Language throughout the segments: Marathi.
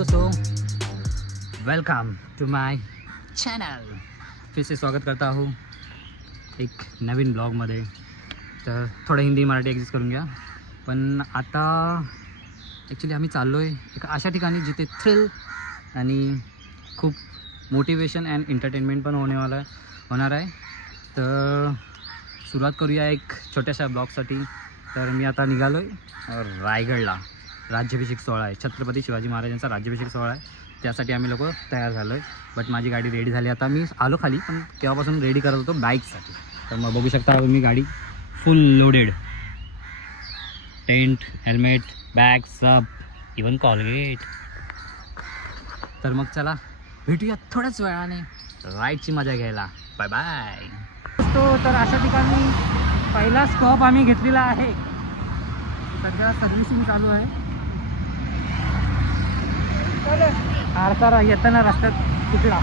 दोस्तों, वेलकम टू माय चैनल। फिर से स्वागत करता हूँ एक नवीन ब्लॉगमध्ये। तर थोडं हिंदी मराठी ॲडजस्ट करून घ्या। पण आता ॲक्च्युली आम्ही चाललो आहे एक अशा ठिकाणी जिथे थ्रिल आणि खूप मोटिवेशन अँड एंटरटेनमेंट पण होणार आहे। तर सुरुवात करूया एक छोट्याशा ब्लॉगसाठी। तर मी आता निघालो आहे रायगडला। राज्याभिषेक सोहळा आहे, छत्रपती शिवाजी महाराजांचा राज्याभिषेक सोहळा आहे, त्यासाठी आम्ही लोक तयार झालो आहे। बट माझी गाडी रेडी झाली, आता मी आलो खाली, पण तेव्हापासून रेडी करत होतो बाईकसाठी। तर मग बघू शकता मी गाडी full loaded, tent, helmet, bag, सब, इवन कॉलगेट। तर मग चला भेटूया थोड्याच वेळाने राईडची मजा घ्यायला। Bye bye. तर अशा ठिकाणी पहिला स्टॉप आम्ही घेतलेला आहे। सध्या सर्व्हिसिंग चालू आहे। आरसा येताना रस्त्यात तुटला,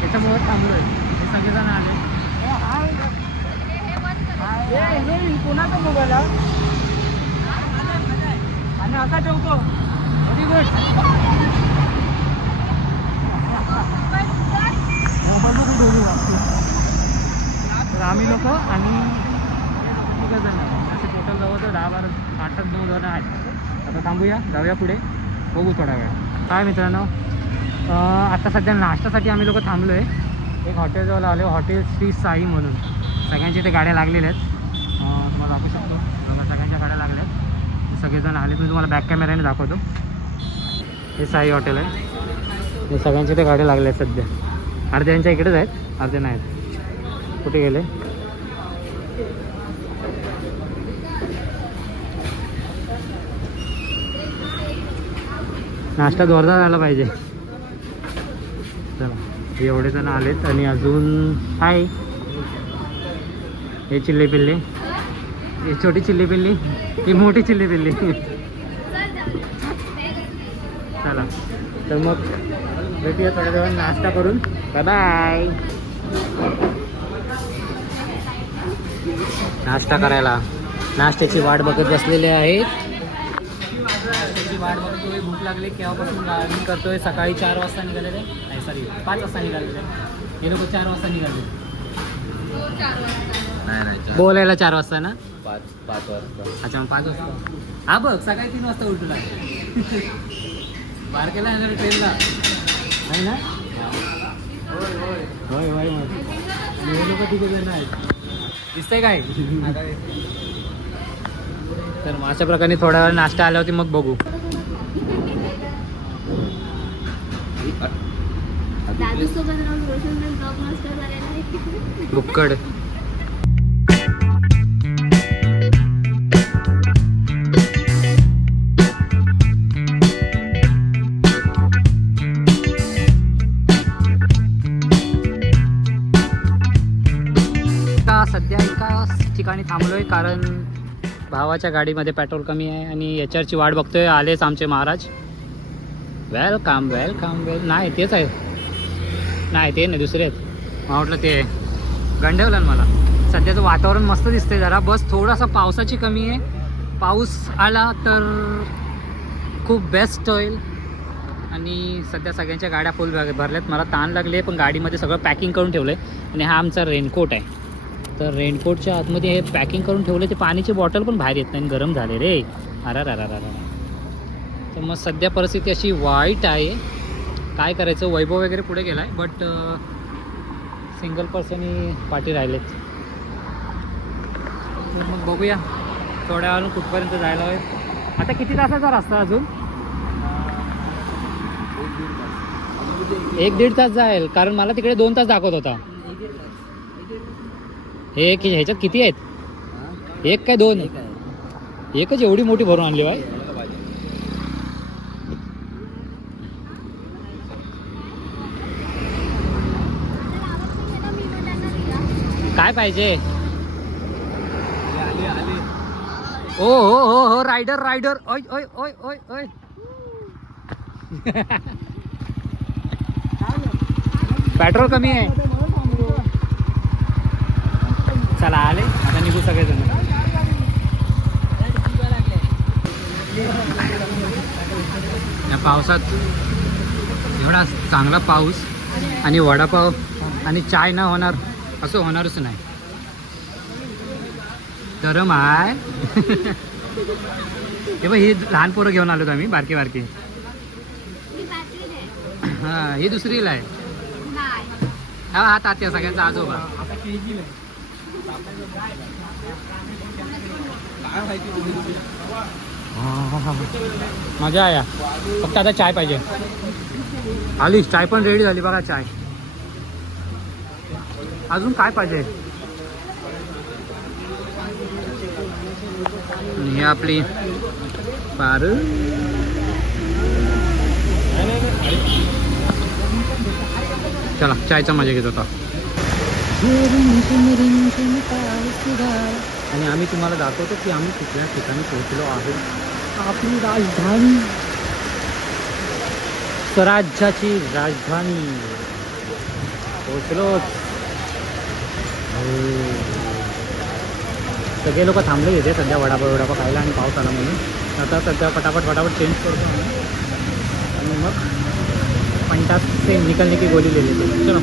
त्याच्यामुळे थांबलो आहे। हे सगळेजण आले। कोणाचा मोबाईल आणि असा ठेवतो। Very good. तर आम्ही लोक आणि जण असे टोटल जवळ 10-12 8-9 जण आहेत। आता थांबूया, जाऊया पुढे, बघू थोडा वेळ काय मित्रांनो। आता सध्या नाश्त्यासाठी आम्ही लोक थांबलो आहे एक हॉटेलजवळ आलो, हॉटेल श्री साई म्हणून। सगळ्यांच्या इथे गाड्या लागलेल्या आहेत, तुम्हाला दाखवू शकतो। बघा सगळ्यांच्या गाड्या लागल्या आहेत, सगळेजण आले। मी तुम्हाला बॅक कॅमेऱ्याने दाखवतो। हे साई हॉटेल आहे, हे सगळ्यांच्या इथे गाड्या लागल्या आहेत सध्या। अर्ध्यांच्या इकडेच आहेत, अर्धे नाहीत। कुठे गेले? नाश्ता जोरदार झाला पाहिजे। चला, एवढे जण आलेत आणि अजून हाय हे चिल्ली पिल्ली, ही छोटी चिल्ली पिल्ली, ही मोठी चिल्ली पिल्ली। चला तर मग भेटूया थोड्या वेळ नाश्ता करून। Bye bye. नाश्ता करायला नाश्त्याची वाट बघत बसलेले आहेत। वाट बघतोय, भूक लागली केव्हापासून गाडी करतोय। सकाळी 4 वाजता निघालेले, नाही सॉरी 5 वाजता निघालेले। हे लोक 4 वाजता निघाले। नाही बोलायला 4 वाजता ना, 5 वाजता। अच्छा, मग 5 वाजता। हा बघ, सकाळी 3 वाजता उठला बारकेला येणार ट्रेनला, नाही ना? होय होय मग हे लोक तिथे जण आहेत, दिसतंय काय? तर मग अशा प्रकारे थोड्या वेळ नाश्ता आल्यावरती मग बघू। बुक्कड सध्या एका ठिकाणी थांबलोय, कारण भावाच्या गाडीमध्ये पेट्रोल कमी आहे आणि याच्यावरची वाट बघतोय। आलेच आमचे महाराज। वेलकम वेलकम नाही तेच आहे, नाही ते नाही, दुसरे आहेत। मला वाटलं ते गंडवलं मला। सध्याचं वातावरण मस्त दिसतंय जरा, बस थोडासा पावसाची कमी आहे। पाऊस आला तर खूप बेस्ट होईल। आणि सध्या सगळ्यांच्या गाड्या फुल भरल्यात। मला ताण लागले, पण गाडीमध्ये सगळं पॅकिंग करून ठेवलं आहे। आणि हा आमचा रेनकोट आहे, तर रेनकोटच्या आतमध्ये हे पॅकिंग करून ठेवले। ते पाण्याची बॉटल पण बाहेर येत नाही, गरम झाले रे। अरा. तर मग सध्या परिस्थिती अशी वाईट आहे, काय करायचं। वैभव वगैरे पुढे गेला आहे, बट सिंगल पर्सनही पाठी राहिलेत। तर मग बघूया थोड्या वेळानं कुठपर्यंत जायला होईल। आता किती तासाचा रस्ता अजून? 1-1.5 तास जाईल, कारण मला तिकडे 2 तास दाखवत होता। हे ह्याच्यात किती आहेत? 1 काय 2? एकच एवढी मोठी भरून आणली बाय। काय पाहिजे? ओ हो रायडर ओय ओय ओय ओय ओय। पेट्रोल कमी आहे। चला आले, आता निघू सगळेजण। या पावसात एवढा चांगला पाऊस आणि वडापाव आणि चाय न होणार असं होणारच नाही. गरम आहे. हे बघ ही लहान पोरं घेऊन आलो आम्ही बारकी बारकी. हां ही दुसरीला आहे. हा हा तात्या सगळ्यांचा आजोबा. मजा आहे. फक्त आता चाय पाहिजे. आली चाय पण रेडी झाली बघा. चाय अजून काय पाहिजे. ही आपली पारू. चला चायचा मजा घेत होता. आणि आम्ही तुम्हाला दाखवतो की आम्ही कुठल्या ठिकाणी पोहोचलो आहोत. आपली राजधानी, स्वराज्याची राजधानी पोहोचलो. सगळे लोक थांबले येते सध्या वडापाव खायला आणि पाऊस आला म्हणून. आता सध्या फटाफट चेंज करतो आम्ही आणि मग 50 से निकलने की गोली ले लेते. चलो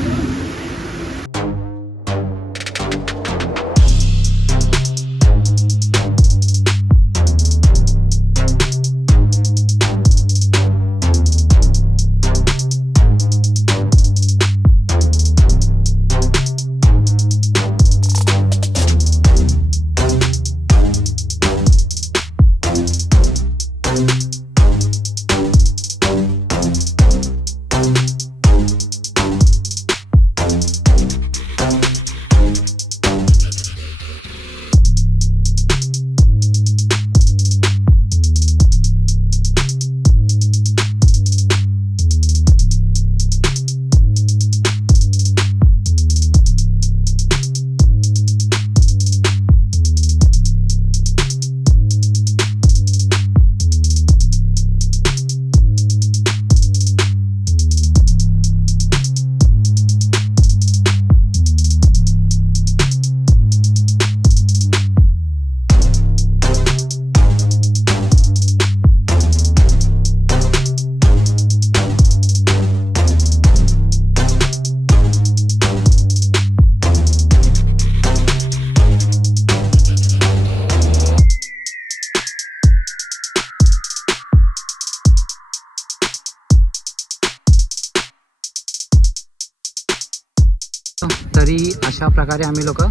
तरी अशा प्रकारे आम्ही लोक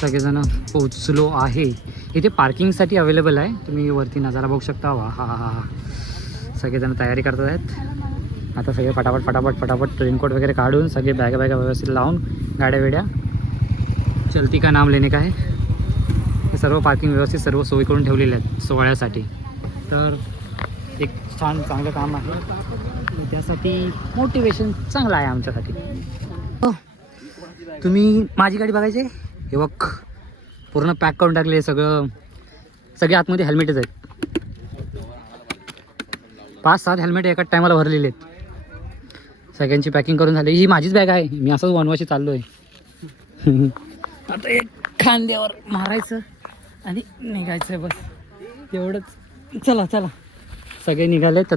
सगळेजण पोचलो आहे. इथे पार्किंगसाठी अवेलेबल आहे. तुम्ही वरती नजारा बघू शकता. वा हा हा हा. सगळेजण तयारी करत आहेत. आता सगळे फटाफट रेनकोट वगैरे काढून सगळे बॅगा व्यवस्थित लावून गाड्या वेड्या चलती का नाम लेणे का आहे. हे सर्व पार्किंग व्यवस्थित सर्व सोयी करून ठेवलेले आहेत सोहळ्यासाठी. तर एक चांगलं काम आहे. त्यासाठी मोटिवेशन चांगलं आहे आमच्यासाठी. तुम्ही माझी गाडी बघायची. हे बघ पूर्ण पॅक करून टाकले सगळे आतमध्ये हेल्मेटच आहेत. 5-7 हेल्मेट एकाच टायमाला भरलेले आहेत. सगळ्यांची पॅकिंग करून झाली. ही माझीच बॅग आहे. मी असंच वनवाशी चाललो आहे. आता एक खांद्यावर मारायचं आणि निघायचं बस तेवढंच. चला सगळे निघालेत.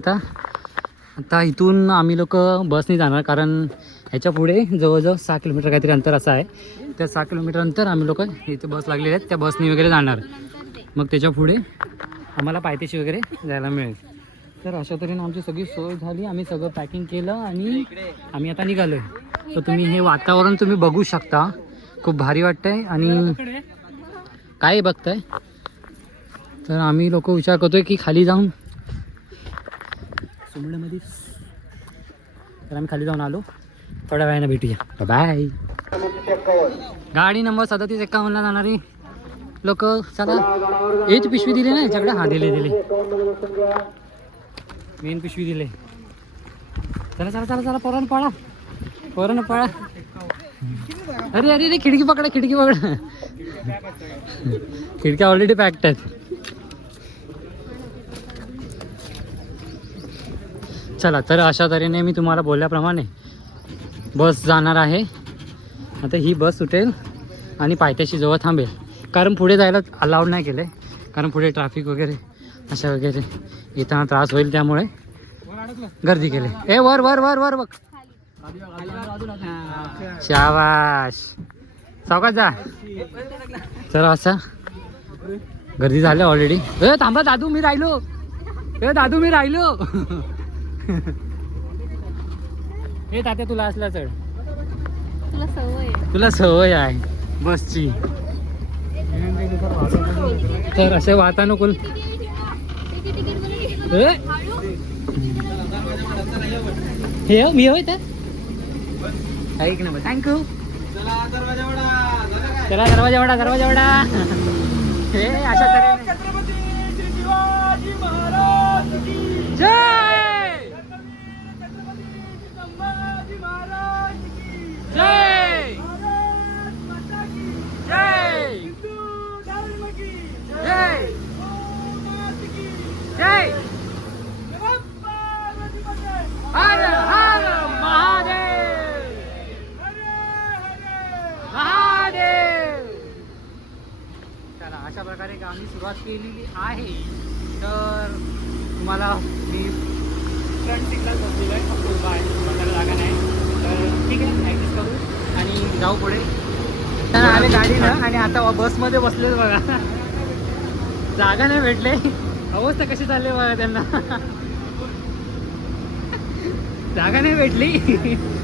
आता इथून आम्ही लोक बसने जाणार कारण ह्याच्या पुढे जवळजवळ 6 किलोमीटर काहीतरी अंतर असं आहे. त्या 6 किलोमीटर अंतर आम्ही लोक इथे बस लागलेले आहेत त्या बसने वगैरे जाणार. मग त्याच्या पुढे आम्हाला पायथ्याशी वगैरे जायला मिळेल. तर अशा तऱ्हेने आमची सगळी सोय झाली. आम्ही सगळं पॅकिंग केलं आणि आम्ही आता निघालो आहे. तर तुम्ही हे वातावरण तुम्ही बघू शकता. खूप भारी वाटतंय. आणि काय बघताय तर आम्ही लोक विचार करतोय की खाली जाऊन सुमण्यामध्ये. तर आम्ही खाली जाऊन आलो. थोड्या वेळाने भेटूया. बाय. गाडी नंबर 3751ला जाणारी लोक. चला हेच पिशवी दिली ना याच्याकडे. हा दिले मेन पिशवी दिले. चला पोरानं पळा. अरे खिडकी पकडा. खिडक्या ऑलरेडी पॅक्ड आहेत. चला तर अशा तऱ्हेने मी तुम्हाला बोलल्याप्रमाणे बस जाणार आहे. आता ही बस सुटेल आणि पायथ्याशी जवळ थांबेल कारण पुढे जायला अलाउड नाही केलं आहे. कारण पुढे ट्रॅफिक वगैरे अशा वगैरे येताना त्रास होईल. त्यामुळे गर्दी केली. ए वर वर वर वर बघ. शाबाश. सावकाश जा. चला असं गर्दी झाली ऑलरेडी. ए थांबा दादू मी राहिलो. ए दादू मी राहिलो. हे तात्या तुला असला चढ. तुला सवय आहे बसची. तर असे वातानुकूल. हे मी होय तर ऐक ना. थँक्यू. चला दरवाजा वडा दरवाजा वडा. हे अशा तऱ्हेने जय जय जय जय हर हर महादेव महादेव. चला अशा प्रकारे आम्ही सुरुवात केलेली आहे. तर तुम्हाला मी फ्रंट सीटला बसलेलो आहे. फक्त उभा आहे, बसायला जागा नाही. तर ठीक आहे ॲडजस्ट करू आणि जाऊ पुढे. तर आले गाडीनं आणि आता बसमध्ये बसलेच बघा. जागा नाही भेटले. अवस्था कशी चालली बघा त्यांना. जागा नाही भेटली.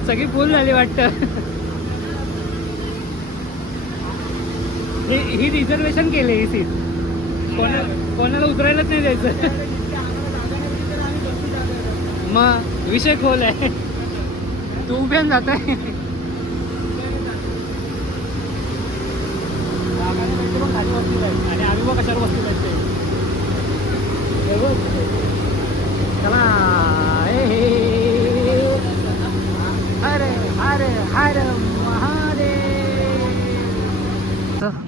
सगळी फुल झाली वाटतं. ही रिझर्वेशन केले ही सीट. कोणाला उतरायलाच नाही द्यायचं. मग विषय खोल आहे. तू उभ्यान जात आहे. आणि आम्ही मग कशावर वस्तू पाहिजे. चला हरे हरे हर महादेव.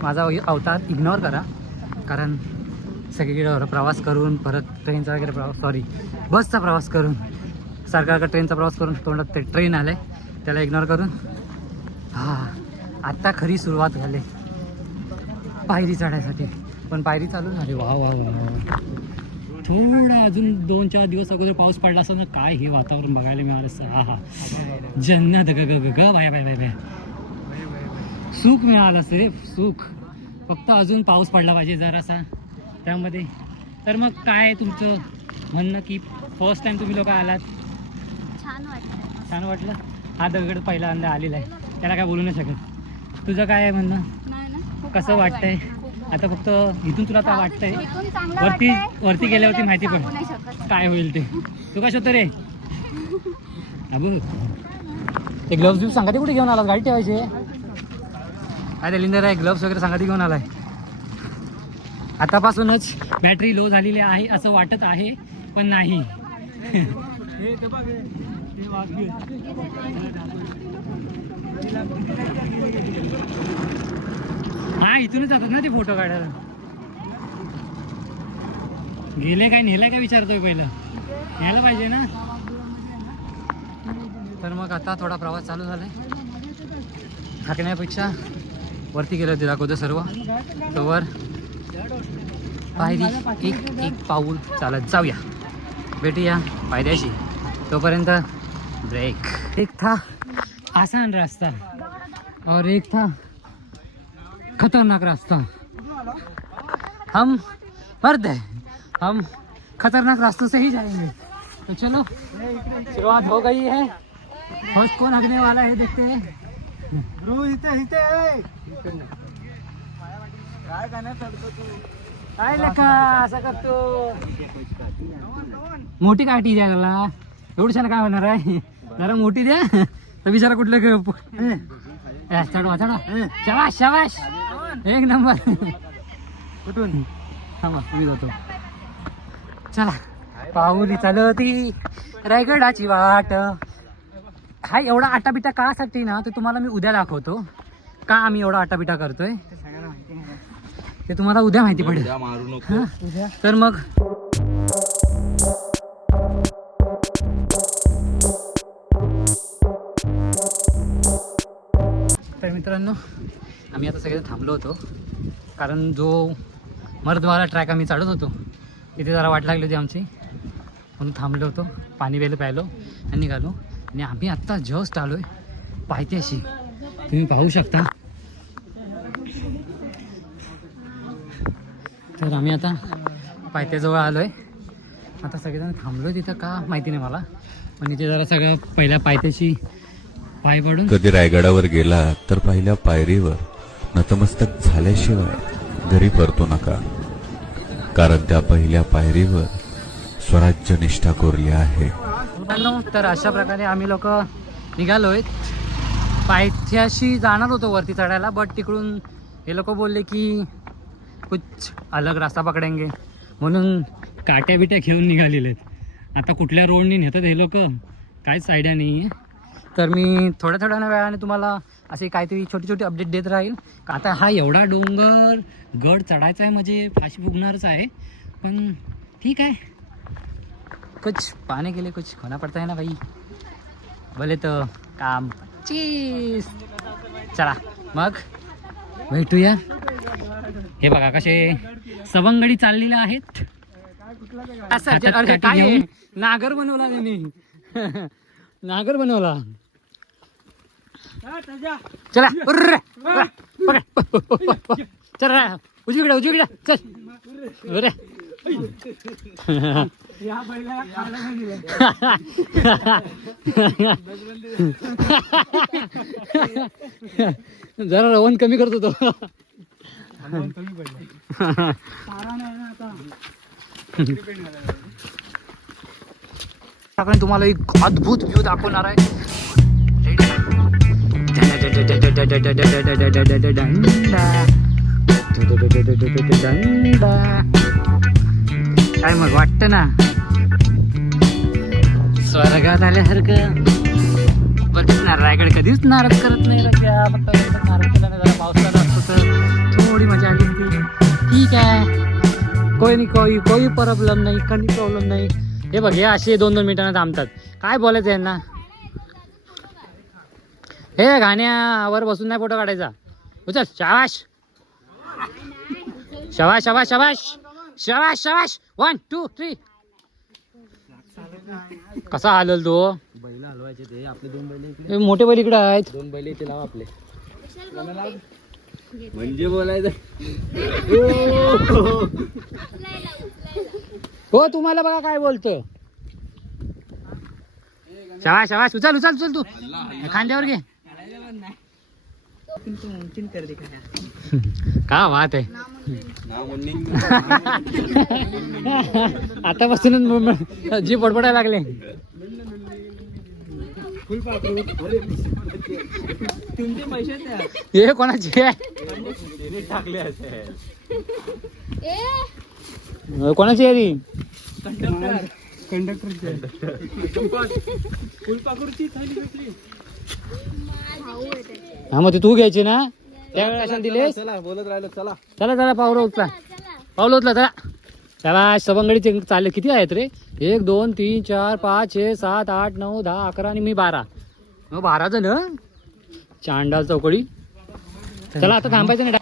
माझा अवतार इग्नोर करा, कारण सगळीकडे प्रवास करून परत ट्रेनचा वगैरे प्रवास बसचा प्रवास करून सारखा ट्रेनचा प्रवास करून तोंडात ते ट्रेन आलं आहे त्याला इग्नोर करून. आत्ता खरी सुरुवात झाली पायरी चढायसाठी. पण पायरी चालू झाली. वा वा वा. थोडा अजून 2-4 दिवस अगोदर पाऊस पडला असं ना काय हे वातावरण बघायला मिळालं असतं. हा जन्नत ग ग ग बाय बाय बाय बाय. सुख मिळालं असतं रे सुख. फक्त अजून पाऊस पडला पाहिजे जरासा त्यामध्ये. तर मग काय तुमचं म्हणणं की फर्स्ट टाइम तुम्ही लोक आलात. छान वाटलं. हा दगड पहिल्यांदा आलेला आहे त्याला काय बोलू नाही शकत. तुझं काय आहे म्हणणं. कसं वाटतंय आता. फक्त इथून तुला काय वाटतंय. वरती गेल्यावरती माहिती पड काय होईल ते. तू काय शोधतो रे. अबू ते ग्लव्स बिव्स सांगा कुठे घेऊन आला. गाडी ठेवायची. अरे लिंदर आहे ग्लव्स वगैरे सांगा घेऊन आलाय. आतापासूनच बॅटरी लो झालेली आहे असं वाटत आहे पण नाही. हा इथूनच जातात ना ते फोटो काढायला. गेले काय नेले काय विचारतोय पहिलं. न्यायला पाहिजे ना. तर मग आता थोडा प्रवास चालू झालाय. थकण्यापेक्षा वरती गेलं ते दाखवतं सर्व. तर वर पायरी एक पाऊल चालत जाऊया. भेटूया पायऱ्याशी. तोपर्यंत ब्रेक. एक था आसान रास्ता और एक था खतरनाक रास्ता. हम मर्द है, हम खतरनाक रास्तों से ही जाएंगे. तो चलो शुरुआत हो गई है. फर्स्ट कौन हगने वाला है देखते हैं. काय लेखा असं करतो. मोठी काठी द्या त्याला. एवढ्यानं काय होणार आहे. जरा मोठी द्या तर बिचारा कुठलं चढवा चढवा. शाबाश शाबाश एक नंबर. कुठून थांबा तुम्ही जातो. चला पाऊली चालती रायगडाची वाट. हा एवढा आटापिटा कासाठी ना ते तुम्हाला मी उद्या दाखवतो. का आम्ही एवढा आटापिटा करतोय ते तुम्हाला उद्या माहिती पडेल. तर मग तर मित्रांनो आम्ही आता सगळे थांबलो होतो कारण जो मर्दवाला ट्रॅक आम्ही चढत होतो तिथे जरा वाट लागली होती आमची. म्हणून थांबलो होतो, पाणी वेलं प्यायलो आणि निघालो. आणि आम्ही आत्ता जस्ट आलो आहे पायथ्याशी, तुम्ही पाहू शकता. तर आम्ही आता पायथ्याजवळ आलो आहे. आता सगळेजण थांबलो तिथं का माहिती नाही मला, पण इथे जरा सगळं पहिल्या पायथ्याशी पाय पडून. कधी रायगडावर गेला तर पहिल्या पायरीवर नतमस्तक झाल्याशिवाय घरी परतू नका, कारण त्या पहिल्या पायरीवर स्वराज्य निष्ठा कोरली आहे. तर अशा प्रकारे आम्ही लोक निघालो आहेत. पायथ्याशी जाणार होतो वरती चढायला, बट तिकडून हे लोक बोलले की कुछ अलग रास्ता पकडेंगे, म्हणून काट्या बिट्या घेऊन निघालेले आहेत. आता कुठल्या रोडनी नेतात हे लोक काहीच आयडिया नाही आहे. तर मी थोड्या वेळाने तुम्हाला असे काहीतरी छोटी छोटी अपडेट देत राहील. आता हा एवढा डोंगर गड चढायचा आहे म्हणजे फाशी फुगणारच आहे, पण ठीक आहे, कुछ पाने के लिए कुछ खोना पडता है ना भाई, बोले तो काम चीज. चला मग भेटूया. हे बघा कसे सवंगडी चाललेले आहेत. अरे काय आहे? नागर बनवला त्यांनी नागर बनवला. चला चल उजवीकडे चल. अरे जरा रवण कमी करतो तो. आपण तुम्हाला एक अद्भुत व्ह्यू दाखवणार आहे. काय मग वाटतं ना स्वर्गात आल्यासारखं. बघित ना रायगड कधीच नाराज करत नाही. फक्त नाराज केला नाही. जरा पावसाळा असतो तर थोडी मजा आली होती. ठीक आहे, कोई प्रॉब्लेम नाही, काही प्रॉब्लेम नाही. हे बघ हे असे 2-2 मिनिटांना थांबतात. काय बोलायचं यांना? हे गाण्यावर बसून नाही फोटो काढायचा. उचल. शाबाश शाबाश शाबाश शाबाश शाबाश शाबाश. 1 2 3. कसा हलल तो? बैल हलवायचे ते आपले 2 बैल इकडे, मोठे बैल इकडे आहेत. 2 बैल इथे लाव आपले. म्हणजे बोलायचं हो तुम्हाला बघा काय बोलतो. शाबाश शाबाश. उचल उचल उचल तू खांद्यावर घे. का बात आहे. आतापासूनच जी बडबडायला लागले. हे कोणाची आहे? कोणाची आहे ती? हा मग तू घ्यायची ना त्यावेळेला अशा दिलेस. चला बोलत राहिलो. चला चला चला पावलं उचला चला. त्याला सवंगडी चालले किती आहेत रे? 1 2 3 4 5 6 7 8 9 10 11 आणि मी 12. मग 12 जण चांडाल चौकडी. चला आता थांबायचं नाही.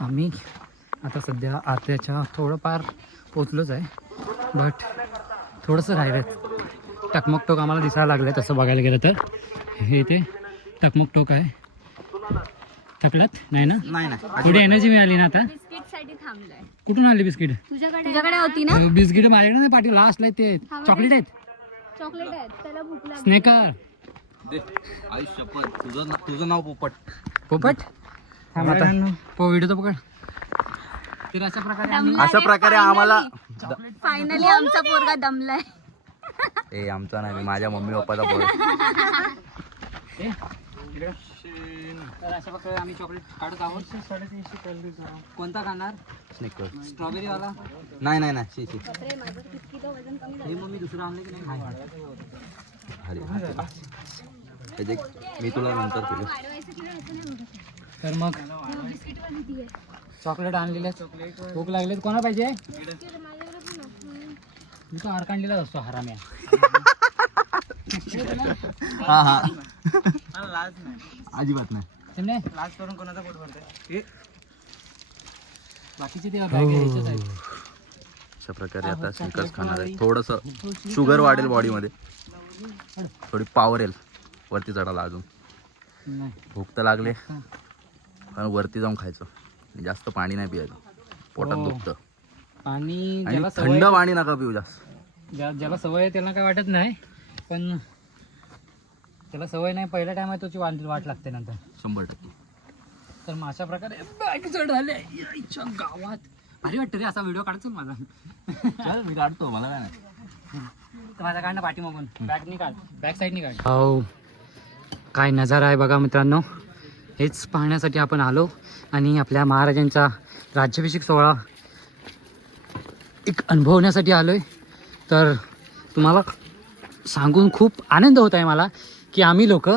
आम्ही आता सध्या आत्याच्या थोडंफार पोचलोच आहे, बट थोडंसं राहिलं. टकमक टोक आम्हाला दिसायला लागलं तसं बघायला गेलं तर. हे ते टकमक टोक आहे. थकलात नाही ना? नाही थोडी एनर्जी मिळाली ना आता. बिस्किट साठी थांबलोय. कुठून आली बिस्किट? तुझ्याकडे होती ना? बिस्किट माझ्याकडे नाही पाठी. लास्ट आहेत ते चॉकलेट आहेत. चॉकलेट आहेत. त्याला भूक लागली. स्नेकर. आई शपथ तुझं नाव पोपट. पोपट व्हिडिओ तो पकड. तर अशा प्रकारे आम्हाला फायनली आमचा पोरगा दमलाय. ए आमचा नाही, माझ्या मम्मी पप्पाचा पोर. तर अशा प्रकारे आम्ही चॉकलेट काढत आहोत. 350 कॅलरीज. कोणता खाणार? स्निकर. स्ट्रॉबेरी वाला? नाही शी हे मग मी दुसरं आणलं की नाही? अरे मी तुला नंतर केलं. तर मग चॉकलेट आणलेले. भूक लागले. कोणा पाहिजे? मी तो आरकांडीलाच असतो हराम्या. हा अजिबात नाही. लास्ट करून कोणाचा पोट भरते? बाकीचे ते बॅग घ्यायचेच आहेत. अशा प्रकारे आता स्निकर्स खाणार आहे. थोडंसं शुगर वाढेल बॉडीमध्ये, थोडी पॉवर येईल वरती चढायला. अजून नाही भूक तर लागले पण वरती जाऊन खायचं. जास्त पाणी नाही प्यायचं, पोटात हो. दुखतं. आणि आणि ज्याला थंड सवय पाणी नका पिऊ जास्त. ज्याला सवय आहे त्याला काय वाटत नाही, पण त्याला सवय नाही पहिल्या टायमात त्याची वाट लागते नंतर. 100%. तर मग अशा प्रकारे बॅग चढाले याच्या गावात. भारी वाटतं रे असा व्हिडिओ काढतो माझा. चल मी काढतो, मला काय नाही. तर माझा काढ ना पाठीमागून, बॅग काढ, बॅक साईडनी काढ. हो काय नजारा आहे बघा मित्रांनो. हेच पाहण्यासाठी आपण आलो आणि आपल्या महाराजांचा राज्याभिषेक सोहळा एक अनुभवण्यासाठी आलो आहे. तर तुम्हाला सांगून खूप आनंद होत आहे मला की आम्ही लोक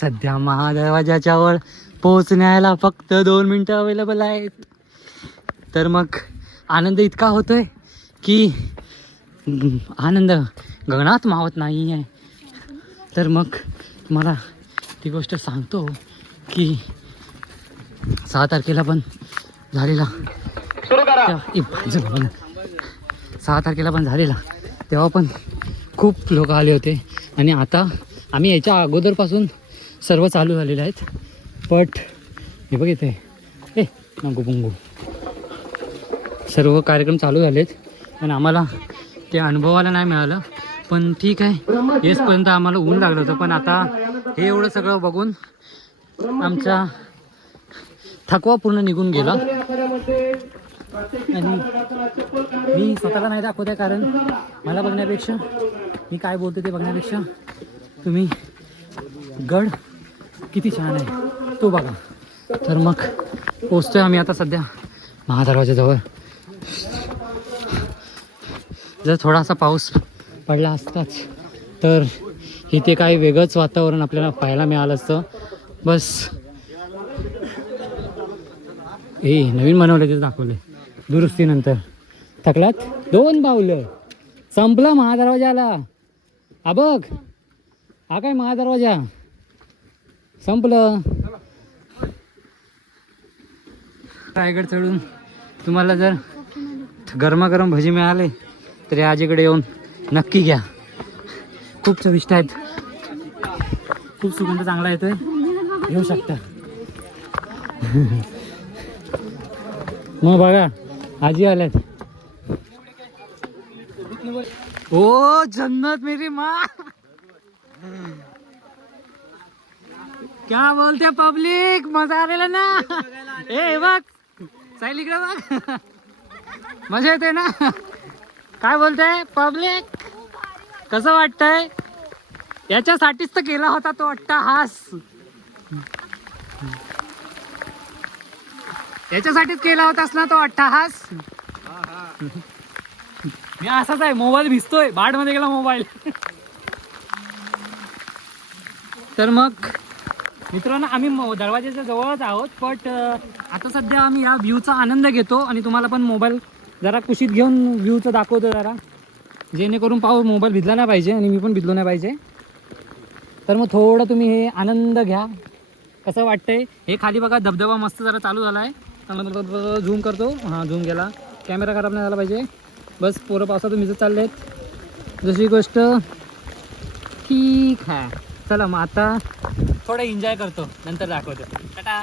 सध्या महादरवाजाच्या वर पोहोचण्याला फक्त 2 मिनटं अवेलेबल आहेत. तर मग आनंद इतका होतो आहे की आनंद गगनात मावत नाही आहे. तर मग तुम्हाला ती गोष्ट सांगतो की 6 तारखेला पण झालेला 6 तारखेला पण झालेला तेव्हा पण खूप लोक आले होते. आणि आता आम्ही याच्या अगोदरपासून सर्व चालू झालेले आहेत. बट हे बघ इथे नको पुंगू सर्व कार्यक्रम चालू झालेत पण आम्हाला ते अनुभवायला नाही मिळालं. पण ठीक आहे, येसपर्यंत आम्हाला ऊन लागलं होतं. पण आता हे एवढं सगळं बघून आमचा थकवा पूर्ण निघून गेला. आणि मी स्वतःला नाही दाखवत आहे कारण मला बघण्यापेक्षा, मी काय बोलतो ते बघण्यापेक्षा तुम्ही गड किती छान आहे तो बघा. तर मग पोचतोय आम्ही आता सध्या महादरवाजाजवळ. जर थोडासा पाऊस पडला असताच तर इथे काही वेगळंच वातावरण आपल्याला पाहायला मिळालं असतं. बस नवीन बनवले ते दाखवले दुरुस्तीनंतर. थकलात 2 पावलं संपला महादरवाजाला. हा बघ हा काय महादरवाजा संपलं. रायगड चढून तुम्हाला जर गरमागरम भजी मिळाले तर या आजीकडे येऊन नक्की घ्या. खूप चविष्ट आहेत, खूप सुगंध चांगला येतोय, घेऊ शकता. मग बघा आजी आल्यात. ओ जन्नत मेरी माँ, क्या बोलते पब्लिक, मजा आलेला ना. ए बघ सायली इकडे बघ, मजा येते ना. काय बोलते पब्लिक, कसं वाटतंय? याच्यासाठीच तर केला होता तो अट्टाहास, याच्यासाठीच केला होतास ना तो अट्टाहास. मी असाच आहे, मोबाईल भिजतोय, बाडमध्ये गेला मोबाईल. तर मग मित्रांनो आम्ही दरवाजाच्या जवळच आहोत. बट आता सध्या आम्ही या व्ह्यूचा आनंद घेतो आणि तुम्हाला पण मोबाईल जरा कुशीत घेऊन व्ह्यूचं दाखवतो जरा, जेणेकरून पाहू मोबाईल भिजला नाही पाहिजे आणि मी पण भिजलो नाही पाहिजे. तर मग थोडं तुम्ही हे आनंद घ्या. कसं वाटतंय हे खाली बघा, धबधबा मस्त जरा चालू झाला आहे. झूम करतो, हां झूम गेला, कॅमेरा खराब नाही झाला पाहिजे. बस पोरं पावसातून भिजत चालले आहेत जशी गोष्ट. ठीक आहे, चला मग आता थोडं एन्जॉय करतो, नंतर दाखवतो. टाटा.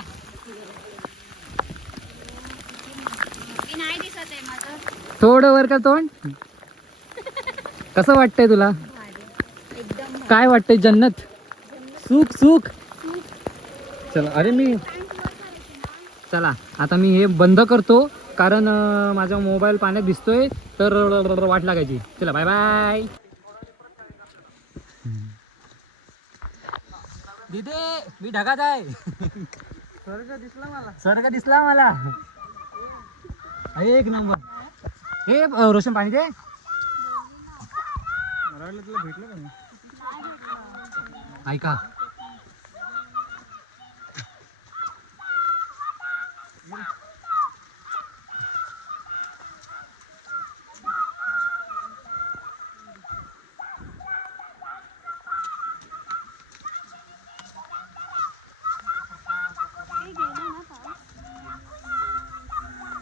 थोडं वर का तोंड. कसं वाटतंय तुला, काय वाटतंय? जन्नत, सुख सुख. चला अरे मी चला आता मी हे बंद करतो कारण माझा मोबाईल पाण्यात दिसतोय तर वाट लागायची. चला बाय बाय. दिदे मी ढगात आहे. स्वर्ग दिसला मला. एक नंबर. हे रोशन पाणी दे. ऐका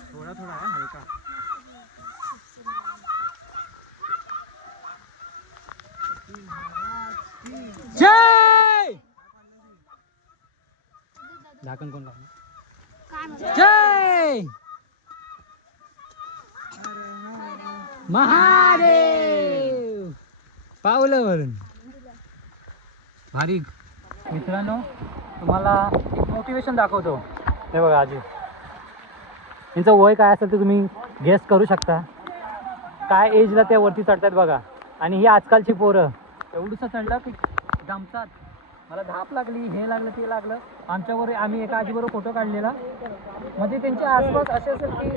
थोडा थोडा आहे हलका. झाकण कोण लावणार? काय म्हणतो? जय महादेव. पावलं वरून भारी. मित्रांनो तुम्हाला एक मोटिवेशन दाखवतो. हे बघा आजी, यांचं वय काय असेल ते तुम्ही गेस करू शकता. काय एजला ते वरती चढतात बघा. आणि ही आजकालची पोरं एवढंसं चढलं की दमतात. मला धाप लागली, हे लागलं ते लागलं. आमच्यावर आम्ही एका आजीबरोबर फोटो काढलेला. म्हणजे त्यांच्या आसपास असे असेल की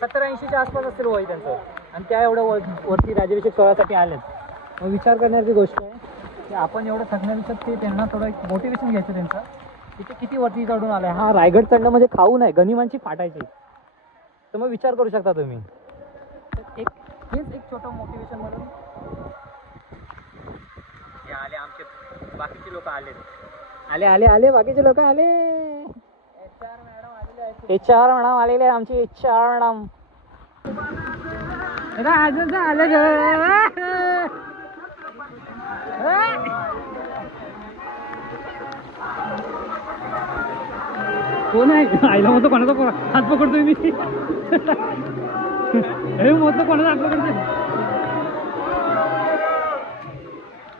70-80च्या आसपास असेल वय त्यांचं. आणि त्या एवढं वरती राज्याभिषेक सोहळ्यासाठी आलेत. मग विचार करण्याची गोष्ट आहे की आपण एवढं थकण्यापेक्षा ते त्यांना थोडं एक मोटिवेशन घ्यायचं त्यांचं की ते किती वरती चढून आलं. हा रायगड चढणं म्हणजे खाऊ नाही, गनिमांची फाटायची. तर मग विचार करू शकता तुम्ही. हेच एक छोटं मोटिवेशन म्हणून हे आले आमचे बाकीचे लोक आले बाकीचे लोक आले. HR मॅडम आलेले आमचे HR मॅडम. आजच आलं ग. कोण आहे? आईला मग कोणाचा हात पकडतोय मी. अरे मग कोणाचा हात पकडतोय.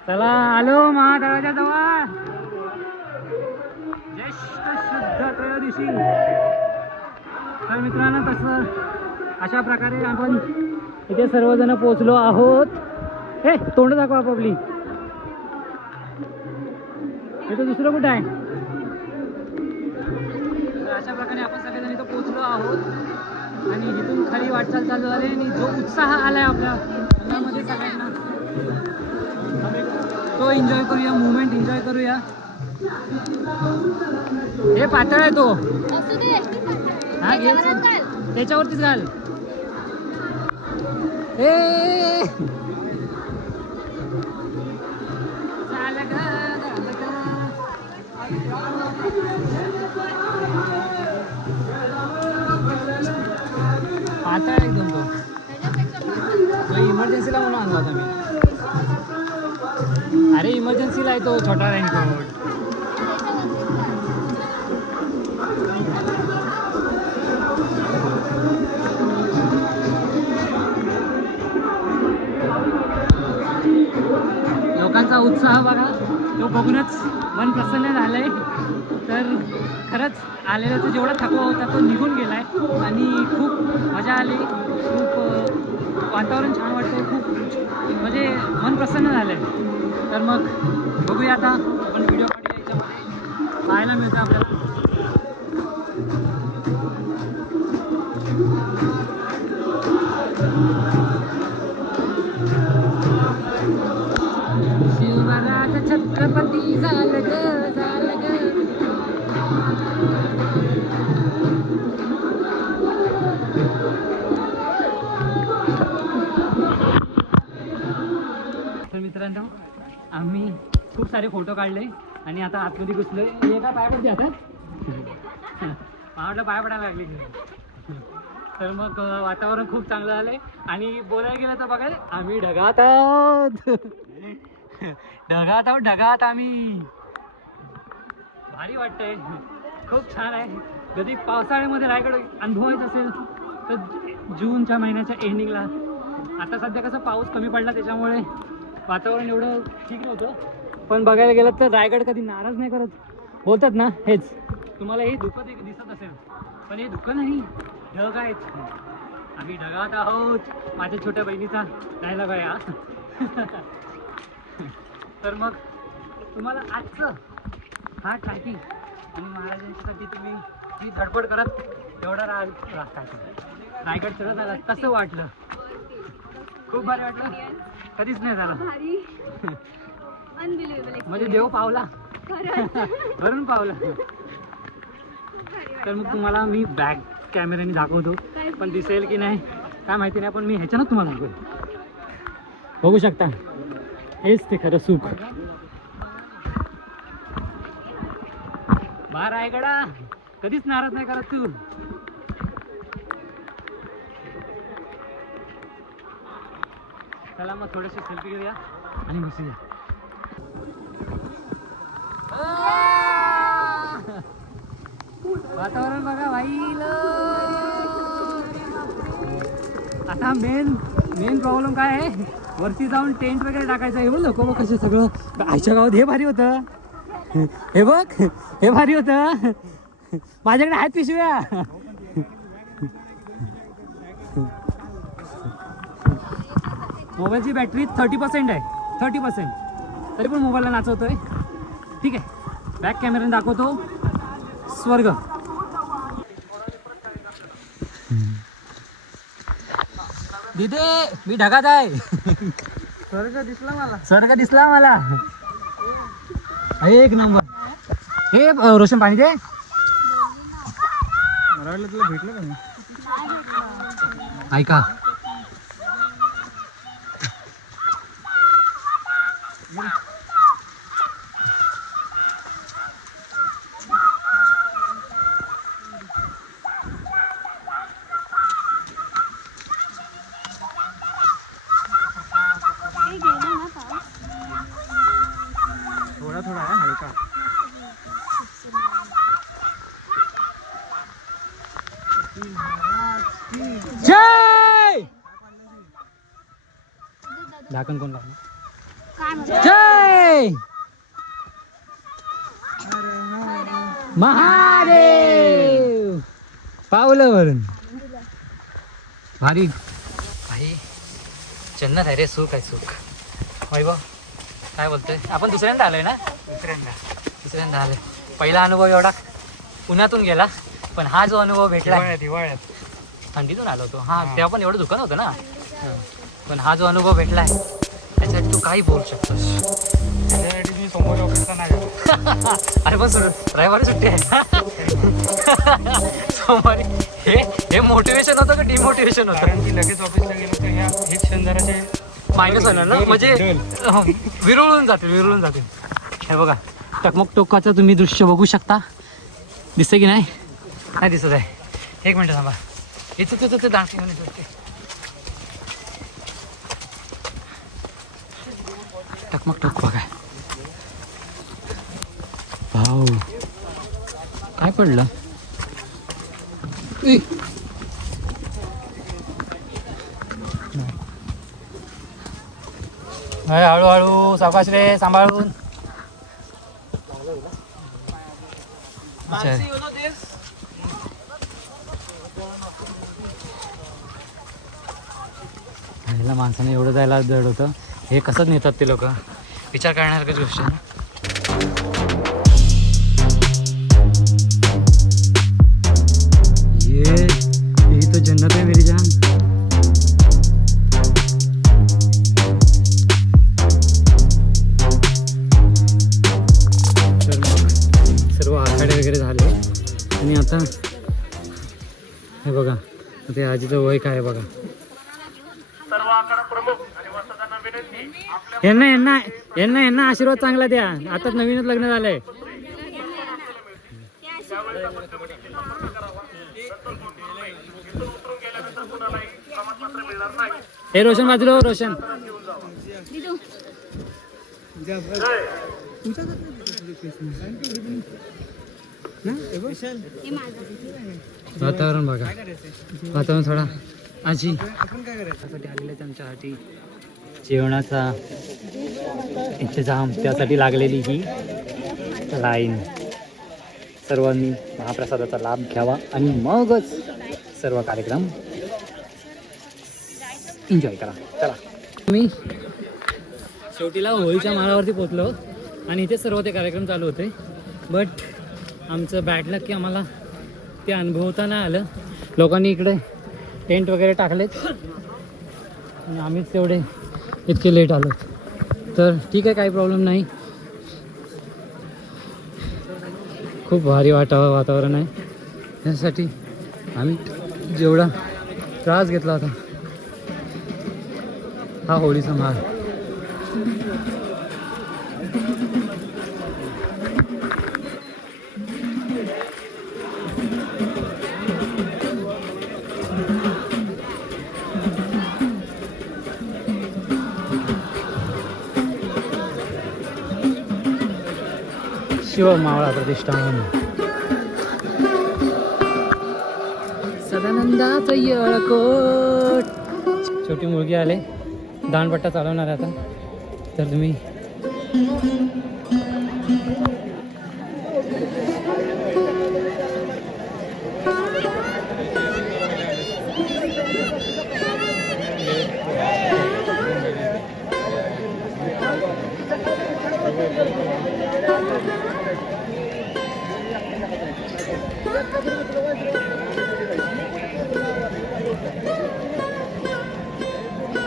चला आलो महादेवाच्या जवळ. ज्येष्ठ शुद्ध त्रयोदशी. तर मित्रांनो तसं अशा प्रकारे आपण इथे सर्वजण पोचलो आहोत. हे तोंड दाखवा आपापली. इथं दुसरं कुठं आहे? तर अशा प्रकारे आपण सगळेजण इथं पोचलो आहोत. आणि इथून खाली वाटचाल चालू झाली. आणि जो उत्साह आलाय आपल्या मनामध्ये सगळ्यांना तो एन्जॉय करूया, मुवमेंट एन्जॉय करूया. हे पातळ आहे तो. असू दे. हा घे, त्याच्यावरच घाल. त्याच्यावरतीच घाल. ए झालं ग, झालं ग. पातळ आहे एकदम तो. इमर्जन्सीला म्हणून आणला होता मी. अरे इमर्जन्सीला आहे तो छोटा रेनकोट. लोकांचा उत्साह बघा, तो बघूनच मन प्रसन्न झालंय. तर खरंच आलेल्याचा जेवढा थकवा होता तो निघून गेलाय. आणि खूप मजा आली. खूप वातावरण छान वाटतंय. खूप म्हणजे मन प्रसन्न झालंय. तर मग बघूया आता आपण व्हिडिओ काढूया. याच्यामध्ये पाहायला मिळतं आपल्याला. शिवराज छत्रपती झालं ग, झालं ग. तर मित्रांनो आम्ही खूप सारे फोटो काढले आणि आता आतमध्ये घुसलोय. हे काय पाय पडते आता. म्हटलं पाय पडायला लागली. तर मग वातावरण खूप चांगलं झालंय. आणि बोलायला गेलं तर बघा आम्ही ढगात आहोत. ढगात आम्ही. भारी वाटतंय. खूप छान आहे. कधी पावसाळ्यामध्ये रायगड अनुभवायचं असेल तर जूनच्या महिन्याच्या एंडिंगला. आता सध्या कसं पाऊस कमी पडला त्याच्यामुळे वातावरण एवढं ठीक नव्हतं. पण बघायला गेलं तर रायगड कधी नाराज नाही करत. बोलतात ना हेच. तुम्हाला हे धुकं दिसत असेल पण हे धुकं नाही, ढग आहेत. आम्ही ढगात आहोत. माझ्या छोट्या बहिणीचा डायलॉग आहे हा. तर मग तुम्हाला आजचं हा ट्रॅकिंग आणि महाराजांच्यासाठी तुम्ही ही धडपड करत एवढा रायगड चढत आला कसं वाटलं? खूप भारी वाटलं. कधीच नाही झालं. भारी. अनबिलिव्हेबल. म्हणजे देव पावला, भरून पावला. तर मग तुम्हाला मी बॅक कॅमेऱ्याने दाखवतो. पण दिसेल की नाही काय माहिती नाही. पण मी ह्याच्यानं तुम्हाला दाखवतो. बघू शकता हेच ते खरं सुख. बा रायगडा कधीच नाराज नाही करत तू. चला मग थोडेसे सेल्फी घेऊया आणि बसूया. वातावरण बघा भाई. आता मेन प्रॉब्लेम काय आहे, वरती जाऊन टेंट वगैरे टाकायचं आहे. एवढं लोक बघ कसे सगळं. आईच्या गावात हे भारी होतं. हे बघ हे भारी होतं. माझ्याकडे आहेत पिशव्या. मोबाईलची बॅटरी 30% आहे. 30%. तरी पण मोबाईलला नाचवतोय. ठीक आहे, बॅक कॅमेऱ्याने दाखवतो स्वर्ग. दिदे मी ढगात आहे. स्वर्ग दिसला मला. एक नंबर. हे रोशन पाणी दे. मला वाटलं तुला भेटलं का नाही. ऐका, थोडा थोडा आहे हलका. जय. झाकण कोण लावलं. काय म्हणतो? जय महादेव. पावलं वरून भारी भाई. जन्नत आहे रे. सुख आहे सुख. वैभव काय बोलतोय. आपण दुसऱ्यांदा आलोय ना. दुसऱ्यांदा आलोय. पहिला अनुभव एवढा पुण्यातून गेला, पण हा जो अनुभव भेटला हिवाळ्यात थंडीतून आलो होतो. हा तेव्हा पण एवढं दुकान होतं ना. पण हा जो अनुभव भेटलाय त्याच्यासाठी तू काही बोलू शकतोस. त्याच्यासाठी मी सोमवारी ऑफिसला नाही गेलो. अरे पण रविवारी सुट्टी आहे. सोमवारी हे मोटिवेशन होतं का डिमोटिवेशन होतं. कारण की लगेच ऑफिसला गेलो तर ह्या हे क्षण जराचे मायनस होणार ना. म्हणजे विरळून जातील. हे बघा टकमक टोकाचं तुम्ही दृश्य बघू शकता. दिसतं की नाही. नाही दिसत आहे. एक मिनिट थांबा. इथं ते दाखव. टकमक टोक बघा. भाऊ काय पडलं. हळूहळू सावकाश रे, सांभाळून. ह्याला माणसाने एवढं जायला जड होतं. हे कसं नेतात ते लोक. विचार करण्यासारखीच गोष्ट आहे. ये तो जन्नत है मेरी जान. तर मग सर्व आखाडे वगैरे झाले आणि आता हे बघा ते आजीचं वय काय आहे बघा. यांना आशीर्वाद चांगला द्या. आता नवीनच लग्न झालंय. हे रोशन बाजूला. रोशन वातावरण बघा. वातावरण थोडा आजी त्यासाठी आलेले त्यांच्यासाठी जेवणाचा इंतजाम त्यासाठी लागलेली ही लाईन. सर्वांनी महाप्रसादाचा लाभ घ्यावा आणि मगच सर्व कार्यक्रम एन्जॉय करा. चला मी शेवटीला होळीच्या माळावरती पोचलो आणि इथे सर्व ते कार्यक्रम चालू होते. बट आमचं बॅड लक की आम्हाला ते अनुभवता नाही आलं. लोकांनी इकडे टेंट वगैरे टाकलेत आणि आम्हीच तेवढे इतके लेट आलो. तर ठीक आहे, काही प्रॉब्लेम नाही. खूप भारी वातावरण आहे. त्यासाठी आम्ही जेवढा त्रास घेतला होता हा होळीचा माळ. शिव मावळा प्रतिष्ठान. सदानंदाचं येळकोट. छोटी मुलगी आले दांडपट्टा चालवणार आहे आता. तर तुम्ही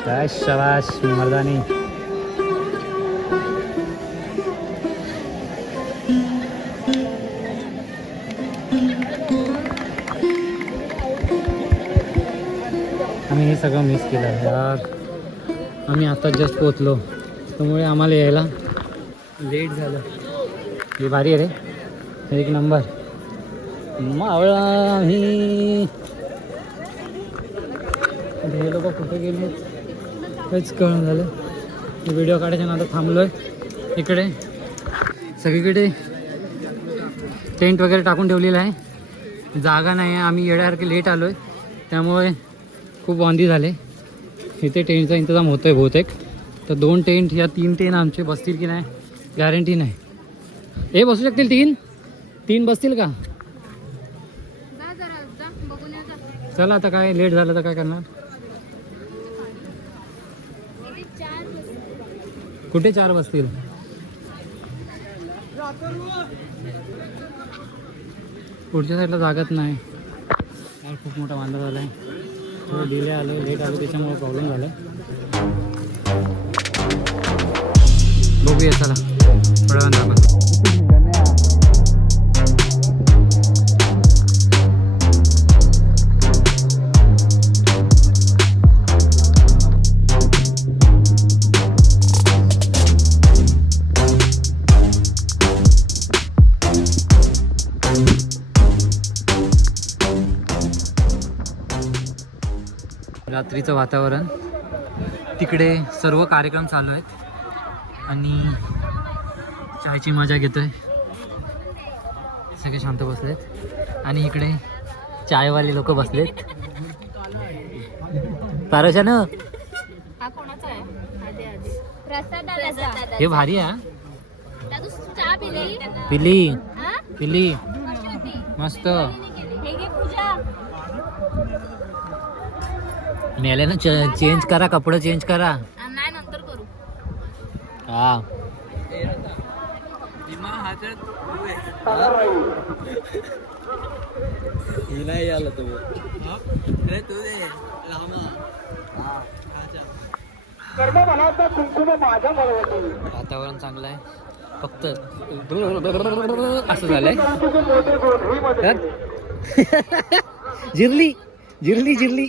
काय शाबाश मर्दानी. आम्ही हे सगळं मिस केलं यार. आम्ही आता जस्ट पोचलो त्यामुळे आम्हाला यायला लेट झालं. हे भारी आहे रे, एक नंबर मावळा. हे लोक कुठे गेले काहीच कळून झालं. व्हिडिओ काढायच्या नादात थांबलो आहे. इकडे सगळीकडे टेंट वगैरे टाकून ठेवलेलं आहे, जागा नाही आहे. आम्ही येण्यासारखे लेट आलो आहे त्यामुळे खूप वांदी झाले. इथे टेंटचा इंतजाम होतो आहे बहुतेक. तर 2 टेंट या 3 टेंट आमचे बसतील की नाही गॅरंटी नाही. हे बसू शकतील 3 बसतील का? चला आता काय लेट झालं तर काय करणार. कुठे 4 बसतील? पुढच्या साईडला जागाच नाही यार. खूप मोठा वांदा झाला आहे. थोडं डिले आलो लेट आलो त्याच्यामुळे प्रॉब्लेम झाला. बघूया चला थोड्या वेळानं आपण. रात्रीचं वातावरण, तिकडे सर्व कार्यक्रम चालू आहेत आणि चायची मजा घेतोय. सगळे शांत बसलेत आणि इकडे चायवाले लोक बसलेत. पारशा ना हा कोणाचा आहे? प्रसाद दादाचा. हे भारी आहे. दादू चहा पिली? पिली हा? पिली कशी होती? मस्त. हे घे पूजा. मेले ना चेंज करा, कपडे चेंज करा. नाही नंतर करू. हा नाही आला तो. वातावरण चांगलं आहे, फक्त असं झालंय. जिरली जिरली जिरली.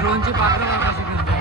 ड्रोनची पाखरं बघा कशी फिरतात.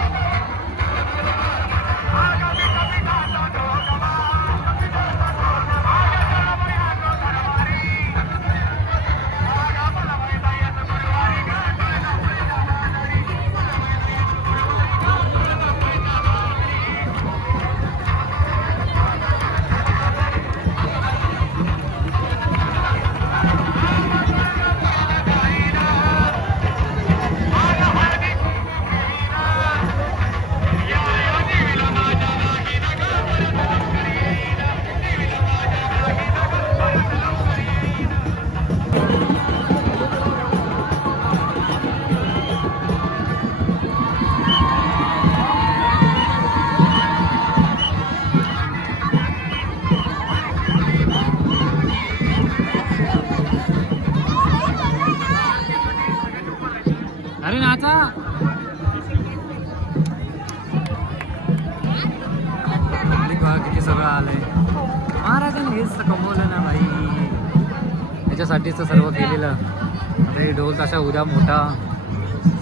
अरे नाचा. किती सगळं आलंय. महाराजांनी हेच कमवलं ना भाई. याच्यासाठीच सर्व केलेलं. आता हे ढोल ताशा उद्या मोठा,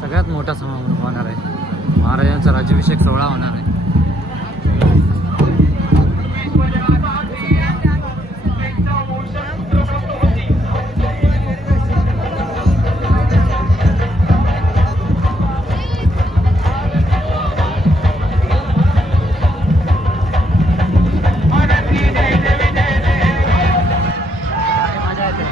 सगळ्यात मोठा समारंभ होणार आहे. महाराजांचा राज्याभिषेक सोहळा होणार आहे. मजा येते.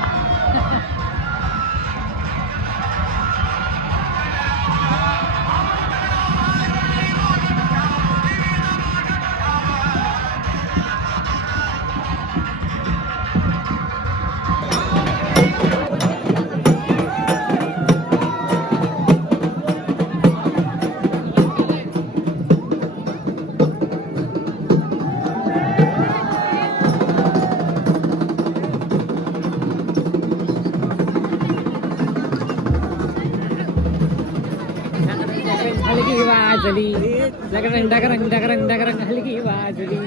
हलकी वाजली डगरंग डगरंग डगरंग डगरंग हलकी वाजली.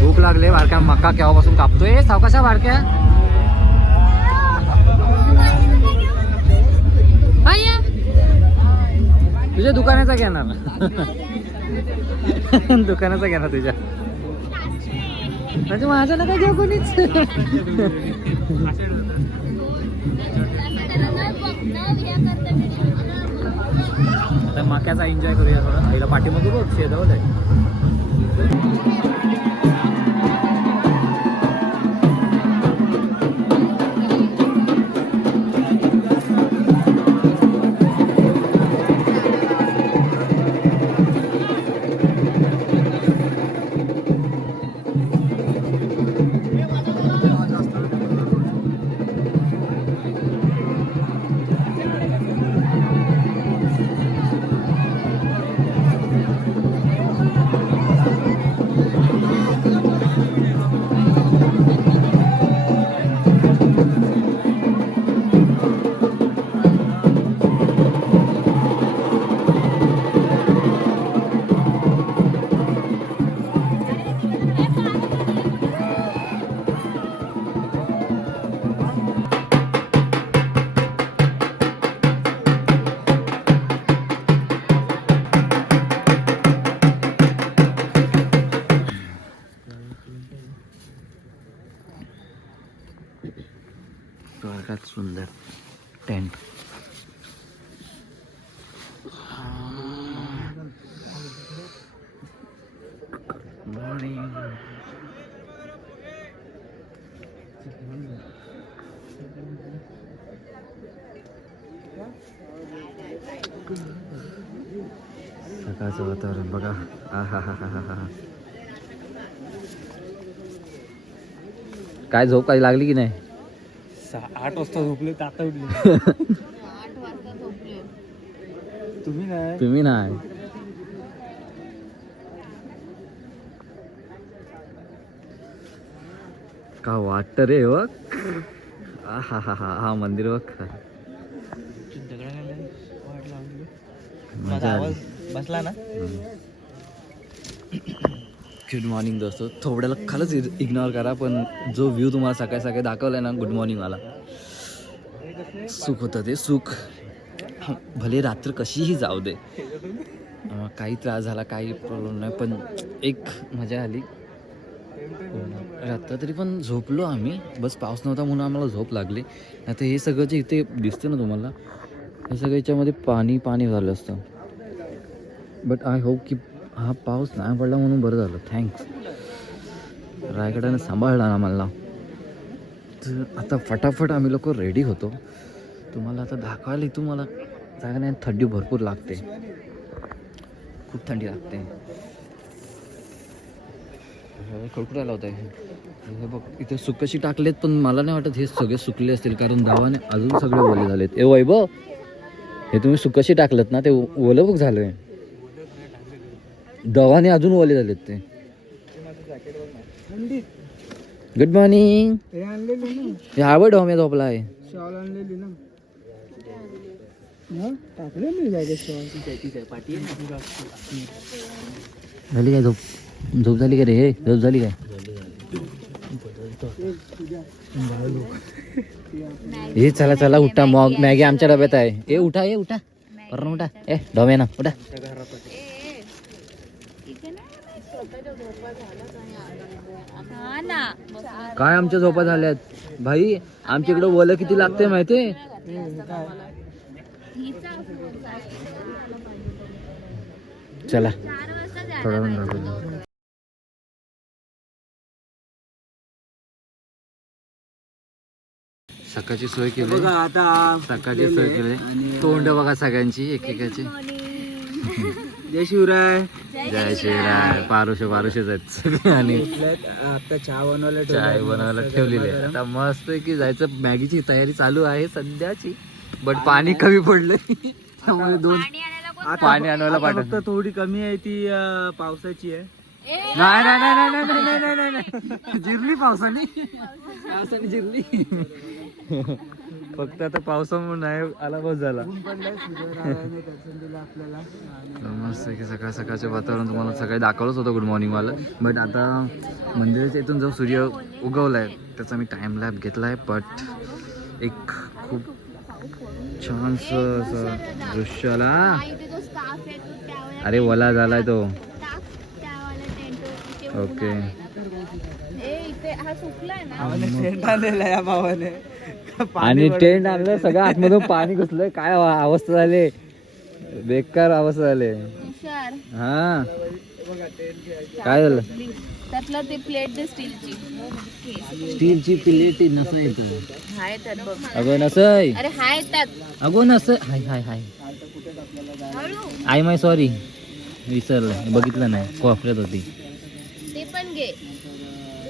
भूक लागले बारक्या. मक्का केव्हापासून कापतोय सावकाशा बारक्या. तुझ्या दुकानाचा घेणार. दुकानाचा घेणार तुझ्या. म्हणजे माझं नका घेऊ कोणीच. आता मक्याचा एन्जॉय करूया थोडा. आईला पाठीमागू बघ शेदवलंय. स्वर्गात सुंदर टेंट. सकाळचं वातावरण बघा. काय झोप काही लागली की नाही? 8 वाजता झोपले तर आता उठले. 8 वाजता झोपले. तुम्ही नाही. का वाटत रे बघ. हा मंदिर बघ. बसला ना. गुड मॉर्निंग दोस्तो. थोड्याला खालच इग्नोर करा, पण जो व्ह्यू तुम्हाला सकाळी सकाळी दाखवलाय ना, गुड मॉर्निंग वाला, सुख होतं ते सुख. भले रात्र कशीही जाऊ दे, काही त्रास झाला काही प्रॉब्लेम नाही, पण एक मजा आली. रात्र तरी पण झोपलो आम्ही. बस पाऊस नव्हता म्हणून आम्हाला झोप लागली. आता हे सगळं जे इथे दिसतं ना तुम्हाला, हे सगळं याच्यामध्ये पाणी पाणी झालं असतं. बट आय होप की हा पाऊस नाही पडला म्हणून बरं झालं. थँक्स, रायगडाने सांभाळला ना मला. तर आता फटाफट आम्ही लोक रेडी होतो. तुम्हाला आता दाखवायला इथून मला जागा नाही, थंडी भरपूर लागते, खूप थंडी लागते. खडखडायला होत आहे. हे बघ इथे सुकशी टाकलेत, पण मला नाही वाटत हे सगळे सुकले असतील, कारण धावाने अजून सगळे ओले झालेत. ए वैभव, हे तुम्ही सुकशी टाकलेत ना, ते ओलं बघ झालंय, दवाने अजून ओले झालेत ते. Good morning. हे आवड हो मी झोपला आहे. झाली काय झोप? झोप झाली का रे? हे झोप झाली काय? हे चला चला उठा, मग मॅगी आमच्या डब्यात आहे. ए उठा, ए उठा, वरून उठा. ए डोमे ना उठा. काय आमच्या झोपा झाल्यात भाई? आमच्या इकडे ओलं किती लागते माहितीये? चला थोडा वेळ दाखवतो. सकाळची सोय केली, सकाळची सोय केली. तोंड बघा सगळ्यांची, एकेकाची. जय शिवराय. जय श्रीराय. पारुशेच आहेत सगळे. आणि आता चहा बनवायला चाय बनवायला ठेवलेली आहे. आता मस्त की जायचं. मॅगीची तयारी चालू आहे सध्याची, बट पाणी कमी पडलं त्यामुळे पाणी आणायला फक्त पाठवतो. थोडी कमी आहे ती पावसाची आहे. नाही नाही नाही नाही नाही नाही नाही नाही, जिरली पावसाने, पावसाने जिरली. फक्त आता पावसामुळे नाही आला, बस झाला. मस्त की सकाळ सकाळचे वातावरण तुम्हाला सकाळी दाखवलंच होतं गुड मॉर्निंग वाला. बट आता मंदिराच्या इथून जो सूर्य उगवलाय त्याचा मी टाइम लॅब घेतलाय. बट एक खूप छानसं असं दृश्य आला. अरे ओला झालाय तो. ओके. आणि टेंट आणलं, सगळं आतमधून पाणी घुसलं. काय अवस्था झाली, बेकार अवस्था झाली. हा काय झालं? त्यातला ते प्लेट दे स्टीलची. स्टीलची प्लेट नसायचं. हाय त्यात बघ. अगो नसय. अरे हाय त्यात. अगो नस. हाय हाय हाय. आय माय सॉरी, विसरलं, बघितलं नाही, कोपऱ्यात होती. ते पण घे.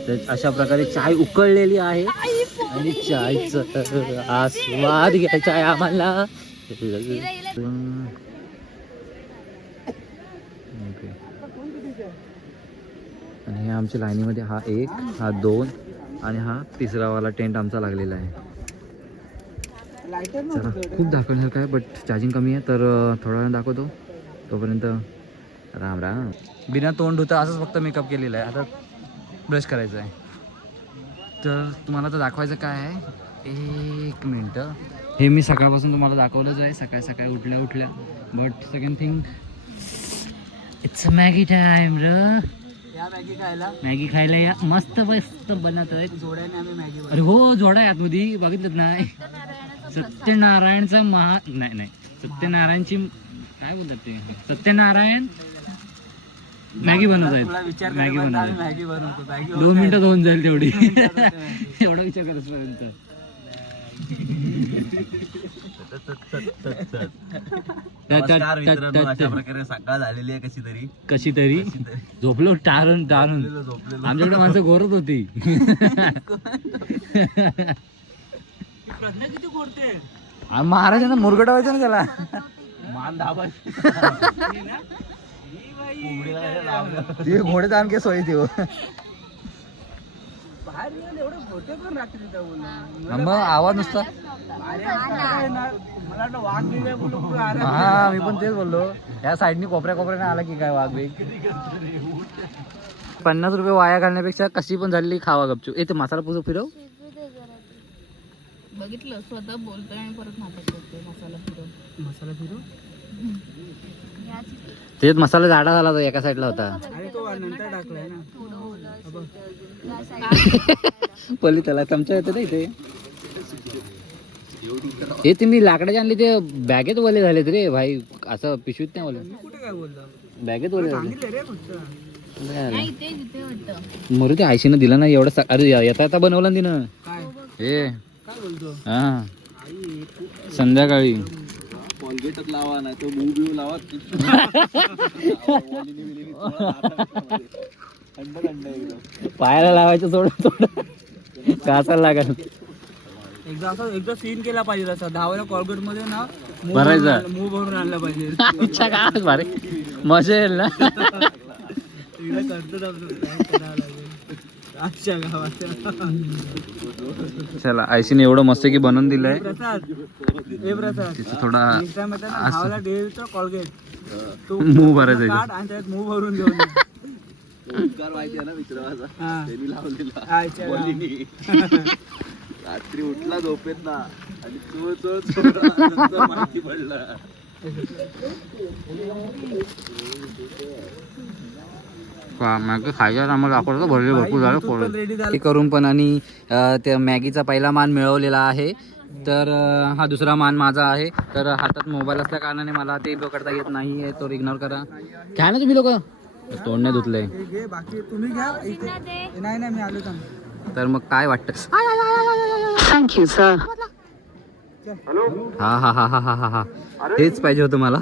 तर अशा प्रकारे चाय उकळलेली आहे आणि चायचं आस्वाद घ्यायचा आहे आम्हाला. ओके. आणि हे आमच्या लाईनीमध्ये हा 1, हा 2 आणि हा 3रा वाला टेंट आमचा लागलेला आहे. चला खूप दाखवण्यासारखं आहे, बट चार्जिंग कमी आहे, तर थोडा वेळ दाखवतो. तोपर्यंत राम राम. बिना तोंड धुता असंच फक्त मेकअप केलेला आहे. आता ब्रश करायचं आहे. तर तुम्हाला तर दाखवायचं काय आहे, 1 मिनटं. हे मी सकाळपासून तुम्हाला दाखवलंच आहे, सकाळी सकाळी उठल्या. But second thing, it's Maggi time र. मॅगी खायला या. मस्त मस्त बनत आहे. अरे हो, जोडा आहे आतमध्ये, बघितलं नाही? सत्यनारायणचं नाही सत्यनारायणची काय बोलतात ते, सत्यनारायण मॅगी बनवत आहेत. मॅगी बनवतो. 2 मिनिटात होऊन जाईल तेवढी. एवढा विचार करतपर्यंत. सकाळ झालेली आहे कशी तरी झोपलो टारून. आमच्याकडे माणसं घोरत होती. महाराजांना मुरगडावायचं ना त्याला. ते घोडे तर आणखी सोयी ते. मग आवाज नुसता. हा मी पण तेच बोललो, या साईडनी कोपऱ्याने आला की काय वाघ बेग. 50 रुपये वाया घालण्यापेक्षा कशी पण झालेली खावा गपचूप. ते मसाला पुसून फिरव. बघितलं, स्वतः बोलतोय आणि परत नाटक करतोय. मसाला फिरव. त्याच्यात मसाला जाडा झाला, तो एका साईडला होता. अरे तो नंतर टाकलाय ना. पल्ली त्याला चमचा येतो ना इथे. हे तुम्ही लाकडाचे आणले, ते बॅगेत ओले झालेत रे भाई. असं पिशवीत नाही ओले, कुठे काय बोलतो? बॅगेत ओले झाले. सांगितलं रे फक्त. नाही ते जिथे वाटतं. मरू ते आयशीनं दिला ना एवढं. अरे येता बनवला ना तिनं काय हे. काय बोलतो? हा संध्याकाळी बिगेटच लावा नाही तो मूव बिव लावा थंड थंड एकदम. पायाला लावायचं सोडून थोडं कासाला लागेल. एकदा सीन केला पाहिजे असा 10 कॉर्गेट मध्ये ना भरायचा. मूव भरून आणला पाहिजे. इच्छा काय भारी मजा येईल ना. तिकडे करतो आजच्या गावात. चला आयशीने एवढं मस्त की बनवून दिलंय. प्रसाद हे प्रसाद तिचं थोडा भावाला डेलचा कॉलगेट तो मूव भरायचा काढ आणि त्यात मूव भरून घेऊन ये. ओंकार माहिती आहे ना मित्राचा हा. त्यांनी लावलेला आजच्या गावात. बॉलिनी. रात्री उठला झोपेत ना आणि तो माहिती पडला. खायच्या आम्हाला दाखवलं भरले भरपूर झालं तूप पण रेडी झालं. हे करून पण आणि त्या मॅगीचा पहिला मान मिळवलेला आहे. तर हा दुसरा मान माझा आहे. तर हातात मोबाईल असल्या कारणाने मला ते पकडता येत नाही आहे. तो इग्नोर करा. घ्या ना तुम्ही लोक तोंड नाही धुतले. हे घे बाकी तुम्ही घ्या इथे. नाही नाही मी आलो थांब. तर मग काय वाटतं. Thank you sir. हा हा हा हा हा हा हा तेच पाहिजे होतं मला.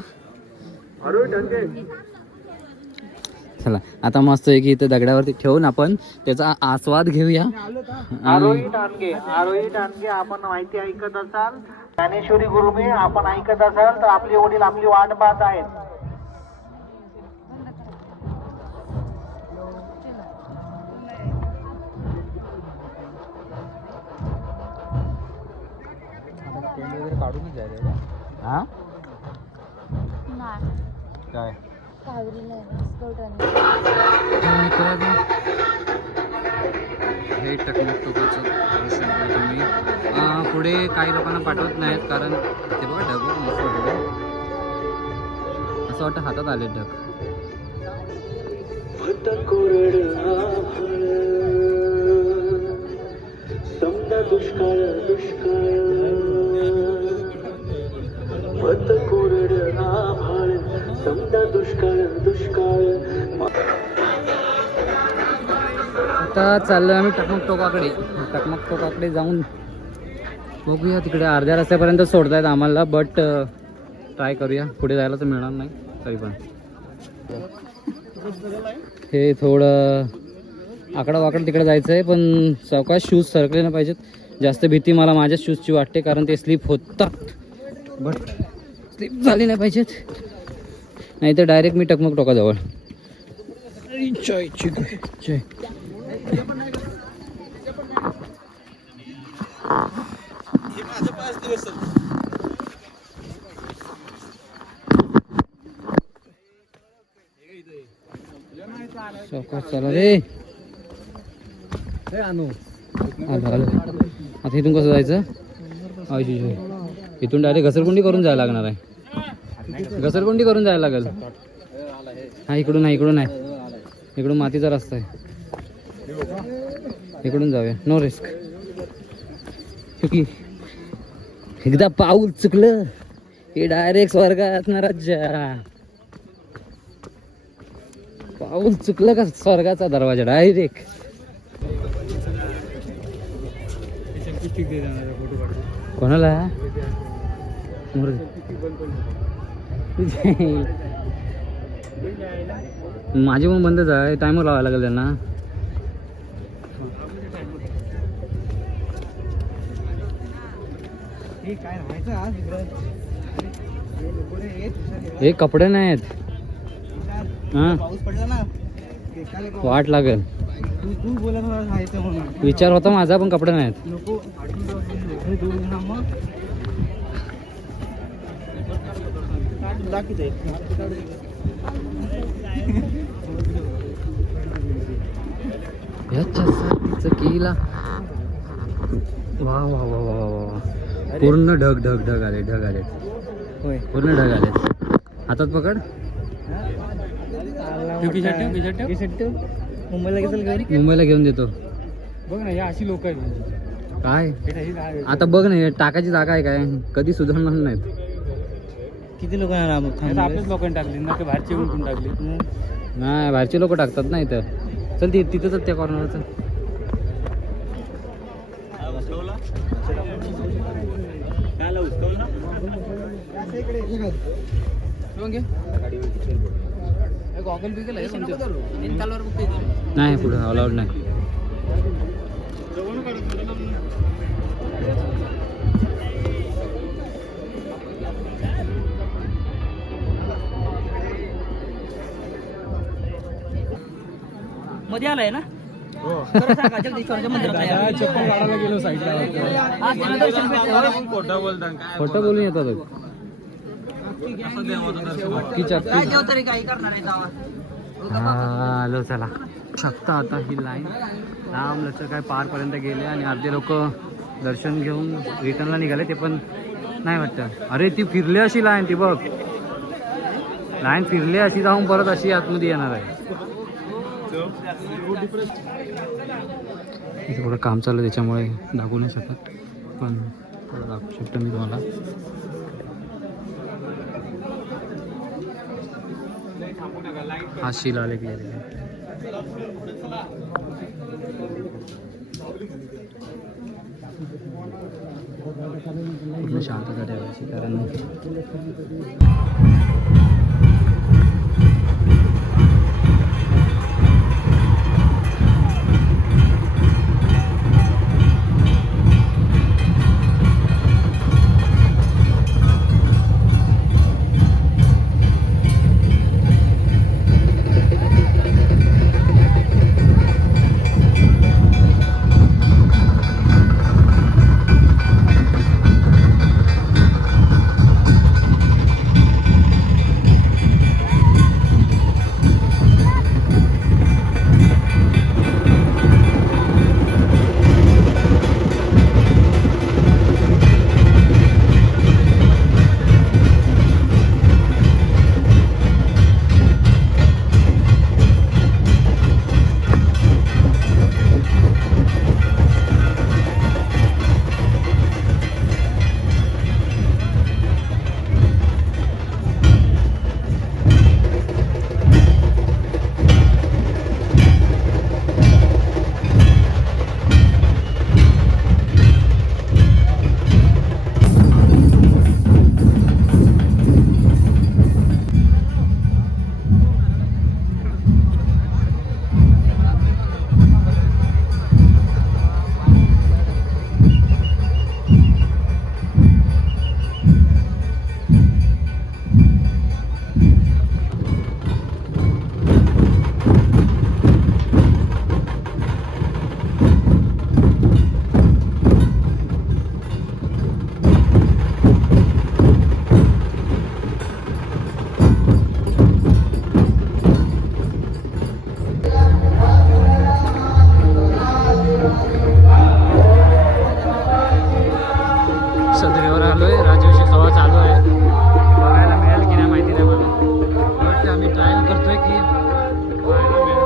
चला आता मस्त आहे की इथे दगडावरती ठेवून आपण त्याचा आस्वाद घेऊया. आरोही टाणगे आपण माहिती ऐकत असाल ज्ञानेश्वरी गुरुमे आपण ऐकत असाल तर आपले वडील आपली वाट पाहत आहेत. काढूनच जायचं हा काय हे टकमकटोकाचं दर्शन करा तुम्ही. पुढे काही लोकांना पाठवत नाहीत कारण ते बघा ढग बघ मस्त वाटतं. असं वाटतं हातात आले ढग. आता चाललोय आम्ही टकमकटोकाकडे जाऊन बघूया. तिकडे अर्ध्या रस्त्यापर्यंत सोडतायत आम्हाला बट ट्राय करूया. पुढे जायला तर मिळणार नाही तरी पण. हे थोडं आकडा वाकड तिकडे जायचं आहे पण सावकाश शूज सरकले नाही पाहिजेत. जास्त भीती मला माझ्या शूजची वाटते कारण ते स्लिप होतात बट स्लिप झाली नाही पाहिजेत. नाही तर डायरेक्ट मी टकमकटोकाजवळ. जय जय सावकाश चला रे. आलो आलो. आता इथून कसं जायचं. इथून डायरेक्ट घसरकुंडी करून जायला लागणार आहे. घसरकुंडी करून जायला लागेल. हा इकडून नाही इकडून नाही इकडून मातीचा रस्ता आहे. इकडून जाऊया. No risk. एकदा पाऊल चुकलं हे डायरेक्ट स्वर्गात ना राज्या. पाऊल चुकलं का स्वर्गाचा दरवाजा डायरेक्ट. कोणाला माझी पण बंदच आहे. टायमर लावायला लागेल त्यांना. हे कपडे नाहीत. हा पाऊस पडला ना वाट लागेल. तू बोला राहायचं म्हणून विचार होता माझा पण कपडे नाहीत. नको दूर ना मग दाखवते. किला वा वा वा वा वा. पूर्ण ढग ढग ढग आले ढग आले. होय पूर्ण ढग आले. हातात पकड. मुंबईला घेऊन देतो. बघ ना या अशी लोक आहेत. काय आता बघ ना टाकायची जागा आहे काय कधी सुधारणार नाहीत. किती लोकांना आपल्याच लोकांनी टाकली ना ते बाहेरची उलटून टाकली. नाही बाहेरचे लोक टाकतात ना इथं. चल तिथंच त्या कॉर्नरचं. नाही पुढे अलाउड नाही. मध्ये आलाय ना खोटं बोलून येतात. हॅलो चला शकता आता ही लाईन लांब लचक काय पारपर्यंत गेले आणि अर्धे लोक दर्शन घेऊन रिटर्नला निघाले. ते पण नाही वाटतं. अरे ती फिरली अशी लाईन, ती बघ लाईन फिरली अशी जाऊन परत अशी आतमध्ये येणार आहे. इथे थोडं काम चालू त्याच्यामुळे दाखवू नाही शकत, पण थोडं दाखवू शकतो मी तुम्हाला. हा शिलालेख लिहिलेला आहे. पूर्ण शांतता ठेवायची कारण सदरेवर आलोय. राजवंशी सभा चालू आहे. बघायला मिळेल की नाही माहिती नाही मला. वाटतं आम्ही ट्रायल करतोय की बघायला मिळेल.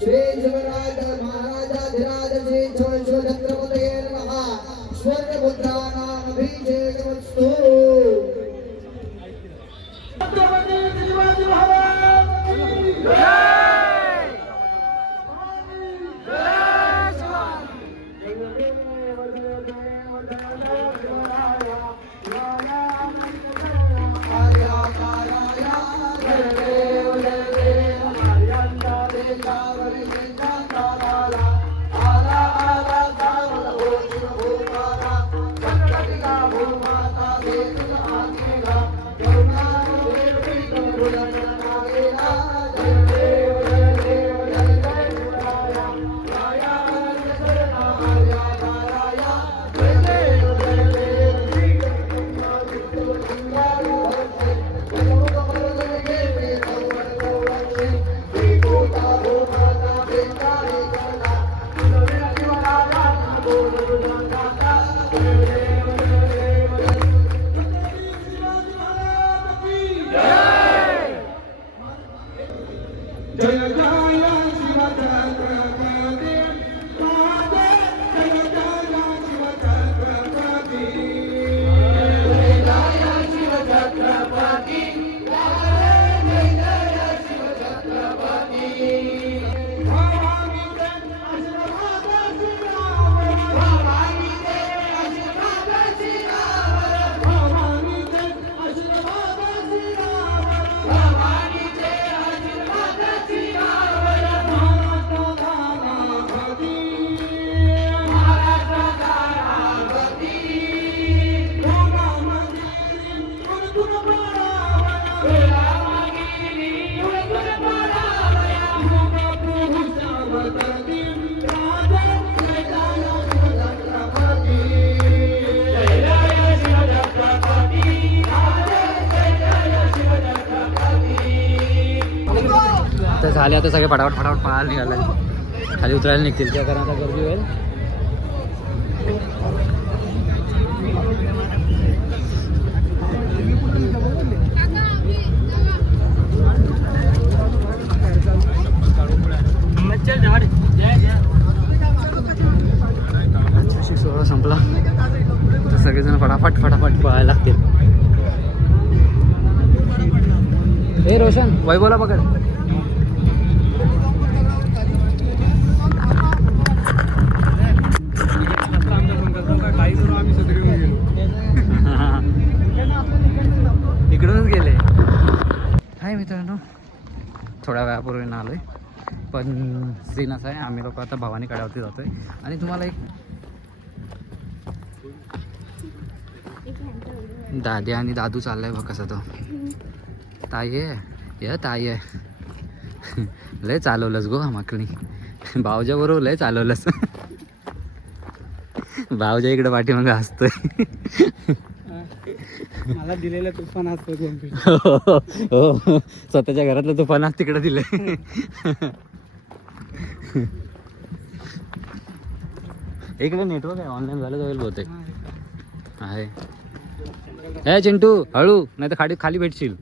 श्री शिवराज महाराजाधिराज श्री छत्रपतये नमः. स्वर्ण बुद्धानाम अभिषेकमस्तु. छत्रपती शिवाजी महाराज की जय. जय आता झाले, आता सगळे फटाफट पळायला निघाले, खाली उतरायला निघतील त्या कारण आता गर्दी होईल. सोहळा संपला तर सगळेजण फटाफट पळायला लागतील. हे रोशन वैभवला पकड. इकडूनच गेले. हाय मित्रांनो, थोड्या वेळापूर्वी आलोय, पण सीन असा आहे, आम्ही लोक आता भवानी कड्यावरती जातोय आणि तुम्हाला एक दादी आणि दादू चाललाय बघ कसा तो. ताई आहे या, ताई आहे. लय चालवलंस गो माकणी, भावजा बरोबर लय चालवलंस. भावजा इकडे पाठीमागं हसतोय. मला दिलेलं तुफान असतो. हो, स्वतःच्या घरातलं तुफान आज तिकडे दिले. इकडे नेटवर्क आहे, ऑनलाईन झालं जाईल बहुतेक आहे. हे चिंटू हळू, नाही तर खाली भेटशील.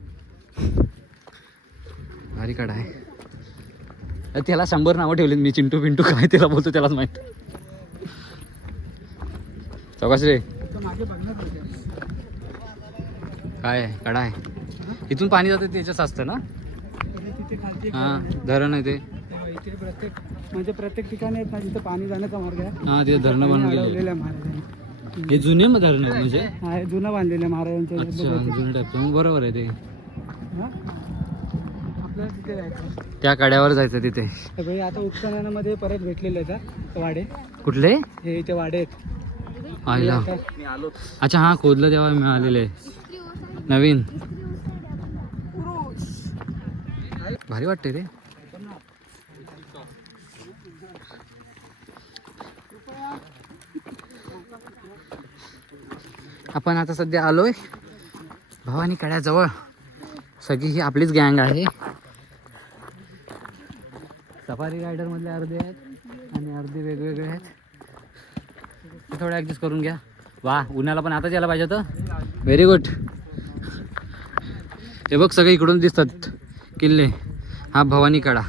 भारी काढ आहे. त्याला 100 नावं ठेवलीत मी, चिंटू पिंटू काय त्याला बोलतो त्यालाच माहित. चौकाश रे काय आहे, कडा आहे. इथून पाणी जातं त्याच्याच असतं ना. हां धरण आहे ते. म्हणजे प्रत्येक ठिकाणी आहेत ना जिथं पाणी जाण्याचा मार्ग आहे. हां ते धरणं बनवलेलं आहे. हे जुने मग धरण आहे म्हणजे. हा हे जुनं बांधलेलं आहे महाराजांच्या. अच्छा जुने टाईप. मग बरोबर आहे ते. आपल्याला तिथे जायचं, त्या कड्यावर जायचं तिथे. तर भाई आता उत्खननामध्ये परत भेटलेले आहेत वाडे. कुठले हे इथे वाडे आहेत. आयला. अच्छा हां खोदलं तेव्हा मिळालेले नवीन. भारी वाटते रे. आपण आता सध्या आलोय भवानी कड्याजवळ. सगळी ही आपलीच गँग आहे. सफारी रायडर मधले अर्धे आहेत आणि अर्धे वेगवेगळे आहेत. थोडं ॲडजस्ट करून घ्या. वा उन्हाला पण आताच यायला पाहिजे होतं. Very good. हे बघ सगळे इकडून दिसतात किल्ले. हा भवानी कडा.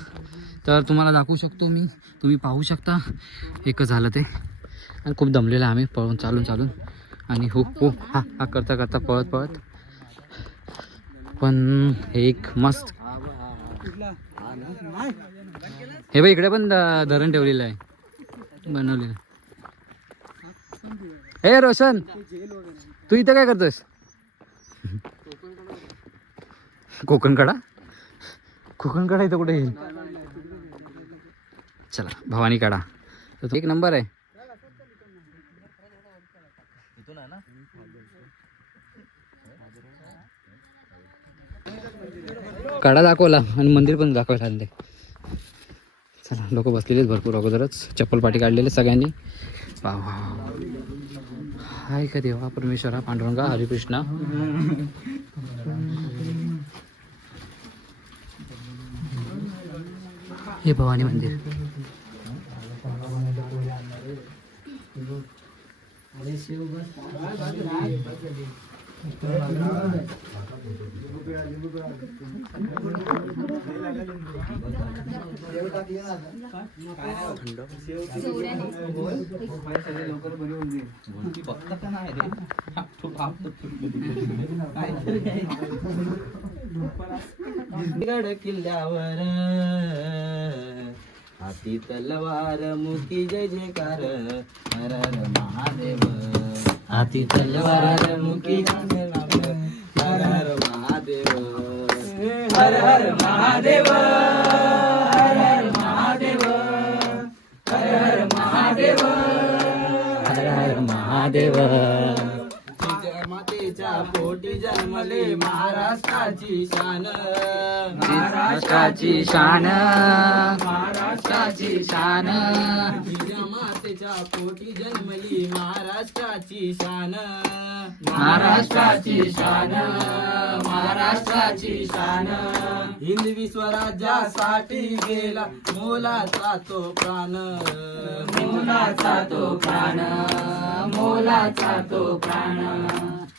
तर तुम्हाला दाखवू शकतो मी, तुम्ही पाहू शकता. एकच झालं ते आणि खूप दमलेलं आहे आम्ही पळून चालून आणि हो हा करता पळत. पण हे एक मस्त. हे बघ इकडे पण धरण ठेवलेलं आहे बनवलेलं. हे रोशन तू इथं काय करतोस. कोकण कडा इथं कुठे येईल. चला भवानी कडा तर एक नंबर आहे. कडा दाखवला आणि मंदिर पण दाखवायला आले. चला लोक बसलेलेच भरपूर अगोदरच. चप्पल पाठी काढलेले सगळ्यांनी. हाय का देवा परमेश्वरा पांडुरंगा हरिकृष्णा. हे भवानी मंदिर. किल्ल्यावर हाती तलवार मुकी जय जयकार हर हर महादेव. हाती तलवार मुकी हर हर महादेव. हर हर महादेव. हर हर महादेव. हर हर महादेव. हर हर महादेव. मातेच्या पोटी जन्मले महाराष्ट्राची शान, महाराष्ट्राची शान, महाराष्ट्राची शान, मातेच्या पोटी जन्मली महाराष्ट्राची शान, महाराष्ट्राची शान, महाराष्ट्राची शान. हिंदवी स्वराज्यासाठी गेला मोलाचा तो प्राण, मोलाचा तो प्राण, मोलाचा तो प्राण.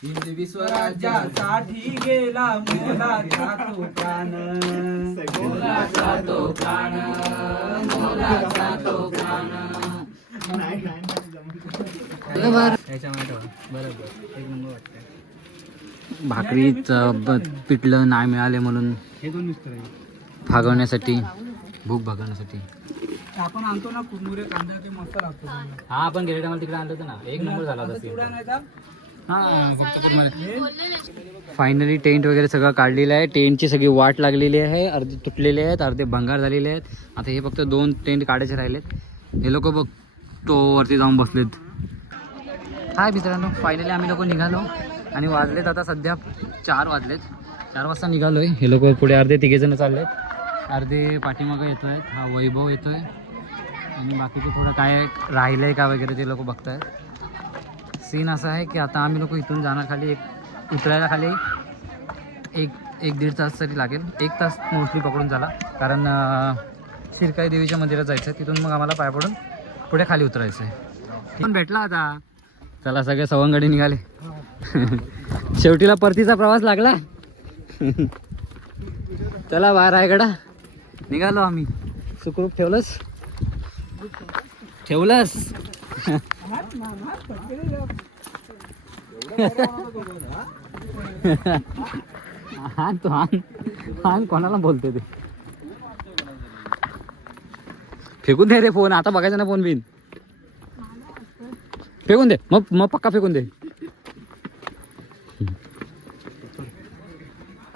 हिंदवी स्वराज्यासाठी गेला मोलाचा तो प्राण, मोलाचा तो प्राण, मोलाचा तो प्राण. भाकरीचं पिठलं नाही मिळाले म्हणून भागवण्यासाठी, भूक भागवण्यासाठी आपण आणतो ना कुरमुरे कांदा ते मस्त लागतो. हा आपण गेल्या टायमाला तिकडे आणलं होतं ना, एक नंबर झाला होता. फायनली टेंट वगैरे सगळं काढलेलं आहे. टेंटची सगळी वाट लागलेली आहे, अर्धे तुटलेले आहेत, अर्धे भंगार झालेले आहेत. आता हे फक्त 2 टेंट काढायचे राहिलेत. हे लोक बघ तो वरती जाऊन बसलेत. हाय मित्रांनो, फायनली आम्ही लोक निघालो आणि वाजलेत आता सध्या 4 वाजलेत. 4 वाजता निघालोय. हे लोक पुढे अर्धे 3 जण चाललेत, अर्धे पाठीमागं येत आहेत. हा वैभव येतोय आणि बाकीचे थोडं काय राहिलंय का वगैरे ते लोक बघतायत. सीन असा आहे की आता आम्ही लोक इथून जाणार खाली, उतरायला खाली एक दीड तास तरी लागेल. 1 तास मोस्टली पकडून झाला, कारण शिरकाई देवीच्या मंदिरात जायचं आहे. तिथून मग आम्हाला पाय पडून पुढे खाली उतरायचं आहे. पण भेटला आता. चला सगळे सवंगडी निघाले. शेवटीला परतीचा प्रवास लागला. चला बाहेर रायगडा निघालो आम्ही. सुखरूप ठेवलंस हान कोणाला बोलते ते. फेकून दे रे फोन. आता बघायचा ना फोन बिन. फेकून दे मग पक्का फेकून दे.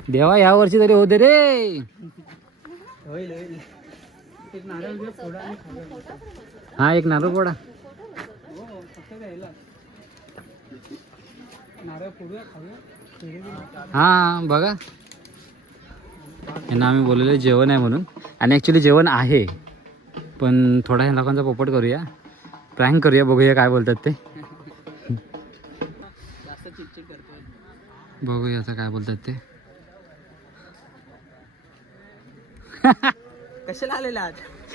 देवा या वर्षी तरी होते रे. हा एक नारळ फोडा. हा बघा, यांना आम्ही बोललेलं जेवण आहे म्हणून, आणि ॲक्च्युली जेवण आहे, पण थोडा ह्या लोकांचा पोपट करूया, प्रँक करूया, बघूया काय बोलतात ते. बघूया आता काय बोलतात ते.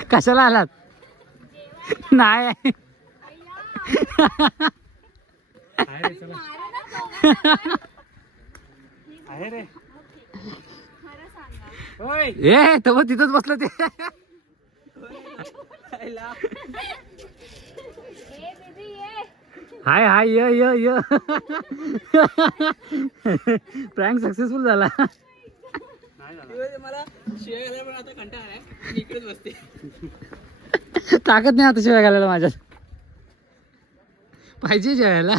कशाला आलात नाही. ए तर मग तिथंच बसलं ते. हाय हाय य प्रँक सक्सेसफुल झाला. ताकद नाही आता शिवाय घालायला माझ्यात. पाहिजे जेवायला.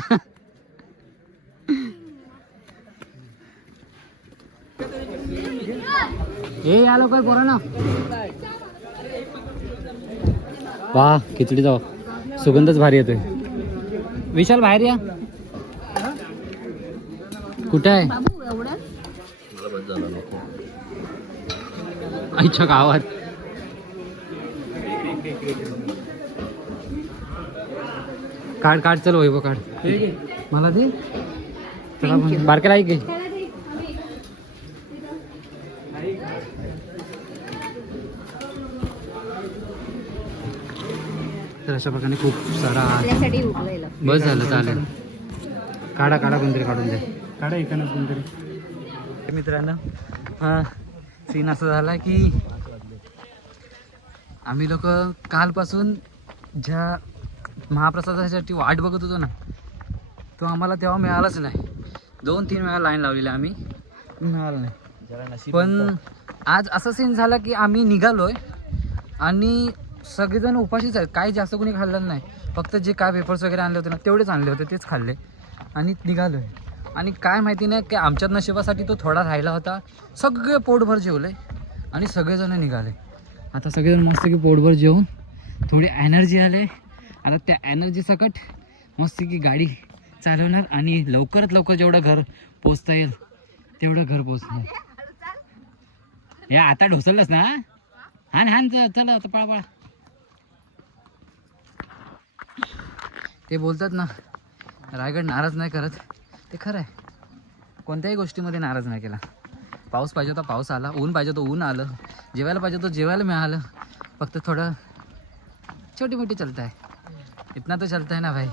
हे या लवकर पोरा ना. वा खिचडी जाऊ, सुगंधच भारी येतोय. विशाल बाहेर या. कुठे आहे आईच्या गावात. काढ चल वैभव काढ. मला दे. बारकेला ऐक. तर अशा प्रकारे खूप सारा. बस झालं चालेल. काढा कोणतरी काढून द्या. काढा एकानं कोणतरी. मित्रांनो हा सीन असा झाला की आम्ही लोक कालपासून ज्या महाप्रसादासाठी वाट बघत होतो ना, तो आम्हाला तेव्हा मिळालाच नाही. 2-3 वेळा लाईन लावलेली आम्ही, मिळाला नाही. पण आज असा सीन झाला की आम्ही निघालोय आणि सगळेजण उपाशीच आहेत. काही जास्त कोणी खाल्लं नाही. फक्त जे काय वेफर्स वगैरे आणले होते ना तेवढेच आणले होते, तेच खाल्ले आणि निघालोय. आणि काय माहिती नाही की आमच्या नशिबासाठी तो थोडा राहिला होता. सगळे पोटभर जेवले आणि सगळेजण निघाले. आता सगळेजण मस्त की पोटभर जेवून थोडी एनर्जी आले. आता त्या एनर्जी सकट मस्त की गाडी चालवणार आणि लवकरात लवकर जेवढं घर पोचता येईल तेवढं घर पोचलं. या आता ढोसललंस ना. हान हान चल आता पळा पळा. ते बोलतात ना रायगड नाराज नाही करत, ते खरं आहे. कोणत्याही गोष्टीमध्ये नाराज नाही केला. पाऊस पाहिजे होता पाऊस आला, ऊन पाहिजे होतं ऊन आलं, जेवायला पाहिजे होतं जेवायला मिळालं. फक्त थोडं छोटी मोठी चलता है, इतना तो चलता है ना भाई.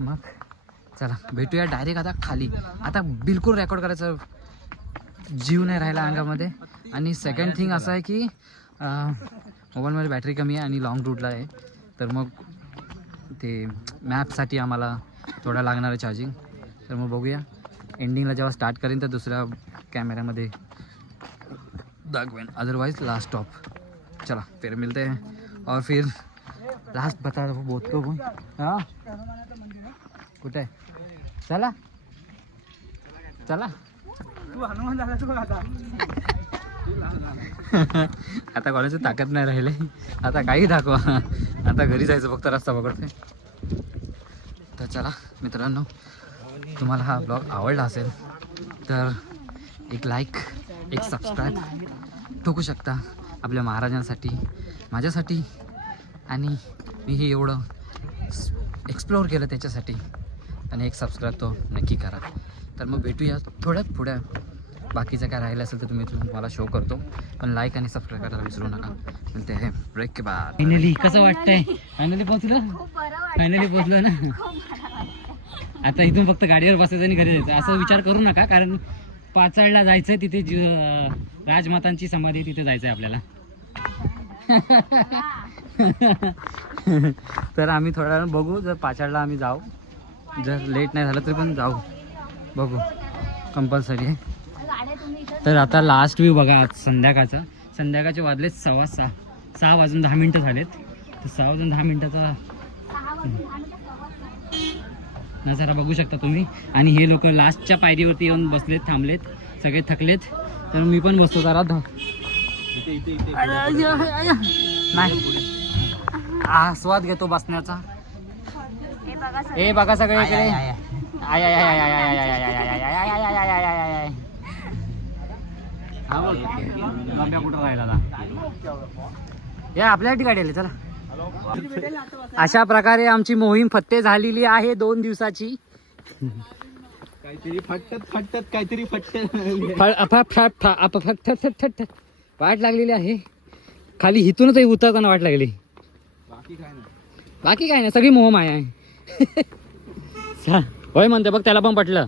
मग चला भेटूया डायरेक्ट आता खाली. आता बिलकुल रेकॉर्ड करायचं जीव नाही राहिला अंगामध्ये. आणि सेकंड थिंग असं आहे की मोबाईलमध्ये बॅटरी कमी आहे आणि लॉंग रूटला आहे, तर मग ते मॅपसाठी आम्हाला थोडा लागणार आहे चार्जिंग. तर मग बघूया एंडिंगला जेव्हा स्टार्ट करेन तर दुसऱ्या कॅमेऱ्यामध्ये दाखवेन. Otherwise last stop. चला फिर मिलते हैं और फिर लास्ट बता दो बहुत लोग हाँ कुठे आहे. चला चला आता कोणाची ताकद नाही राहिले. आता काही दाखवा, आता घरी जायचं फक्त रस्ता पकडते. तर चला मित्रांनो, तुम्हाला हा ब्लॉग आवडला असेल तर एक लाईक एक सबस्क्राईब ठोकू शकता आपल्या महाराजांसाठी, माझ्यासाठी, आणि मी हे एवढं एक्सप्लोअर केलं त्याच्यासाठी. आणि एक सबस्क्राईब तो नक्की करा. तर मग भेटूया थोड्यात पुढ्या. बाकीचं काय राहिलं असेल तर तुम्हाला शो करतो, पण लाईक आणि सबस्क्राईब करायला विसरू नका. मिळते आहे ब्रेक के बाद. फायनली कसं वाटतंय? फायनली पोहोचलं, फायनली पोहोचलो ना. आता इथून फक्त गाडीवर बसायचं आणि घरी जायचं असं विचार करू नका, कारण पाचाडला जायचं आहे. तिथे राजमातांची समाधी तिथे जायचं आहे आपल्याला. तर आम्ही थोड्या वेळानं बघू, जर पाचाडला आम्ही जाऊ, जर लेट नाही झालं तरी पण जाऊ, बघू, कंपल्सरी आहे. तर आता लास्ट व्ह्यू बघा आज संध्याकाळचा. संध्याकाळचे वाजलेत 6:15, 6 वाजून 10 मिनटं झालेत. तर 6 वाजून 10 मिनटाचा नजारा बघू शकता तुम्ही. आणि हे लोक लास्टच्या पायरीवरती येऊन बसलेत, थांबलेत, सगळे थकलेत. तर मी पण बसतो जरा. नाही आस्वाद घेतो बसण्याचा. हे बघा सगळे इकडे. I I I I I I I I I I I I I I I I. हा बोल लंब्या कुठं राहिला. या आपल्यासाठी गाडी आली. चला अशा प्रकारे आमची मोहीम फत्ते झालेली आहे 2 दिवसाची. काहीतरी फटत काहीतरी वाट लागलेली आहे खाली. इथूनच उतरताना वाट लागली. बाकी काय नाही, सगळी मोहमाया आहे. होय म्हणते बघ, त्याला पण पटलं.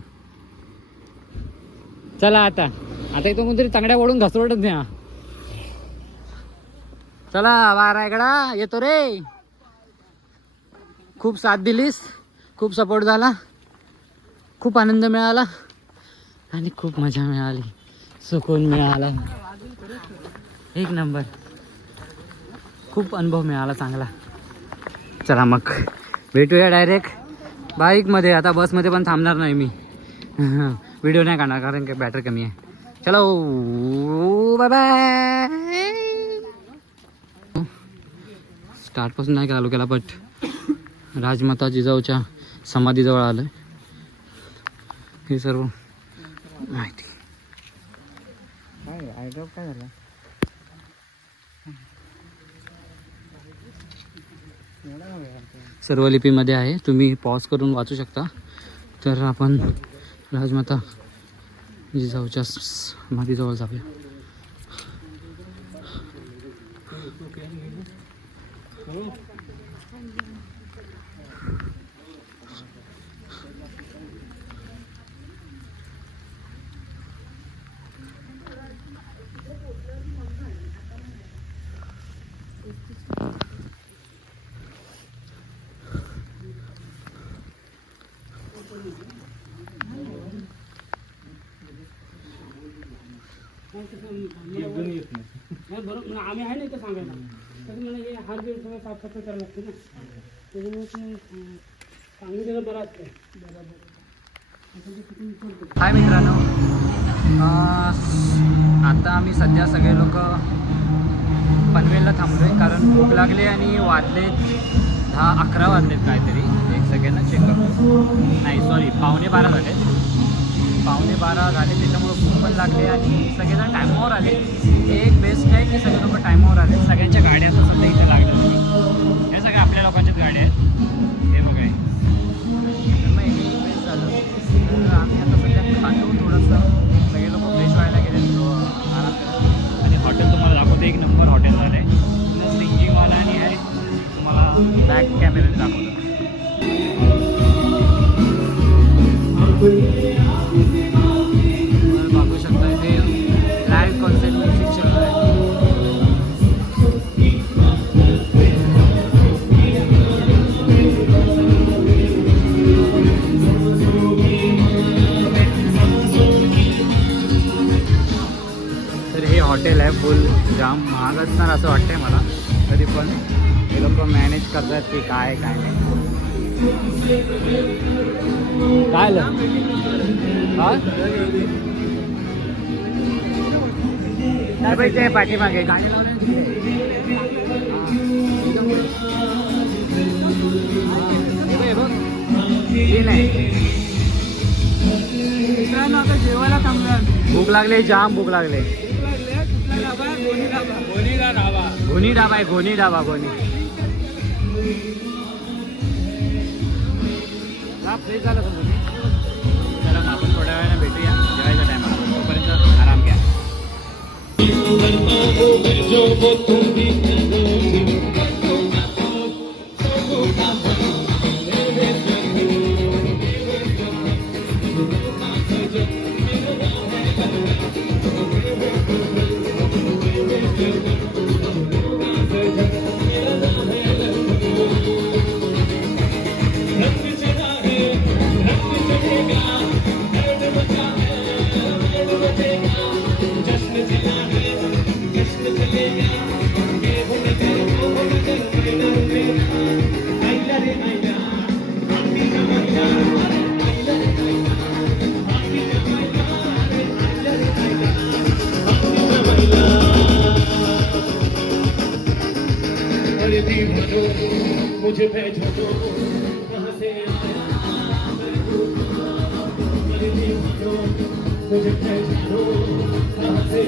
चला आता आता इथून कोणतरी चांगल्या ओढून घसरवतच द्या. चला वारायगडा येतो रे. खूप साथ दिलीस, खूप सपोर्ट झाला, खूप आनंद मिळाला आणि खूप मजा मिळाली, सुकून मिळाला, एक नंबर. खूप अनुभव मिळाला चांगला. चला मग भेटूया डायरेक्ट बाईकमध्ये. आता बसमध्ये पण थांबणार नाही मी, व्हिडिओ नाही काढणार कारण की बॅटरी कमी आहे. चलो बाय बाय. स्टार्टपासून नाही चालू केला, बट राजमाता जिजाऊच्या समाधीजवळ आलं हे सर्व माहिती. काय झालं? सर्व लिपीमध्ये आहे, तुम्ही पॉज करून वाचू शकता. तर आपण राजमाता जिजाऊच्या समाधीजवळ जाऊया. आम्ही आहे ना इथं सांगायला, तसं मला हे हार बिर सगळं साफसफाई करायला लागते ना, त्याच्यामुळे सांगू दिलं बरं असतं. हाय मित्रांनो, आता आम्ही सध्या सगळे लोक पनवेलला थांबलो आहे कारण भूक लागली आणि वाजलेत 10-11 वाजलेत काहीतरी. एक सेकंड चेक करतो. नाही सॉरी 11:15 झालेत. 12:15 झाले, त्याच्यामुळे भूक पण लागले आणि सगळेजण टायमावर आले. हे एक बेस्ट आहे की सगळे लोक टायमावर आले. सगळ्यांच्या गाड्या आता सध्या इथे लागल्या. हे सगळ्या आपल्या लोकांच्याच गाड्या आहेत. हे बघा हे. तर मग हे बेस्ट झालं. तर आम्ही आता सध्या खातो थोडंसं. सगळे लोक फ्रेश व्हायला गेले आराम करत. आणि हॉटेल तुम्हाला दाखवतो, एक नंबर हॉटेल झालं आहे. सिंगिंगवाला आणि आहे तुम्हाला बॅक कॅमेऱ्याने दाखवतो. बघू शकता इथे लाईव्ह कॉन्सर्ट म्युझिक चालू आहे. तर हे हॉटेल आहे फुल जाम महाग असणार असं वाटतंय मला. तरी पण हे लोक मॅनेज करतात की काय काय नाही. काय काय पाहिजे पाठीमागे गाणी लावण्याची नाही. आता जेवायला थांबणार. भूक लागले, जाम भूक लागले. घोनी ढाबा आहे, घोनी ढाबा, घोनी. फ्रेश झालं का तुम्ही? चला मग आपण थोड्या वेळाने भेटूया जेवायच्या टायमाला. तोपर्यंत आराम घ्या. मुझे भेजो दो कहाँ से मुझे भेजो दो कहाँ से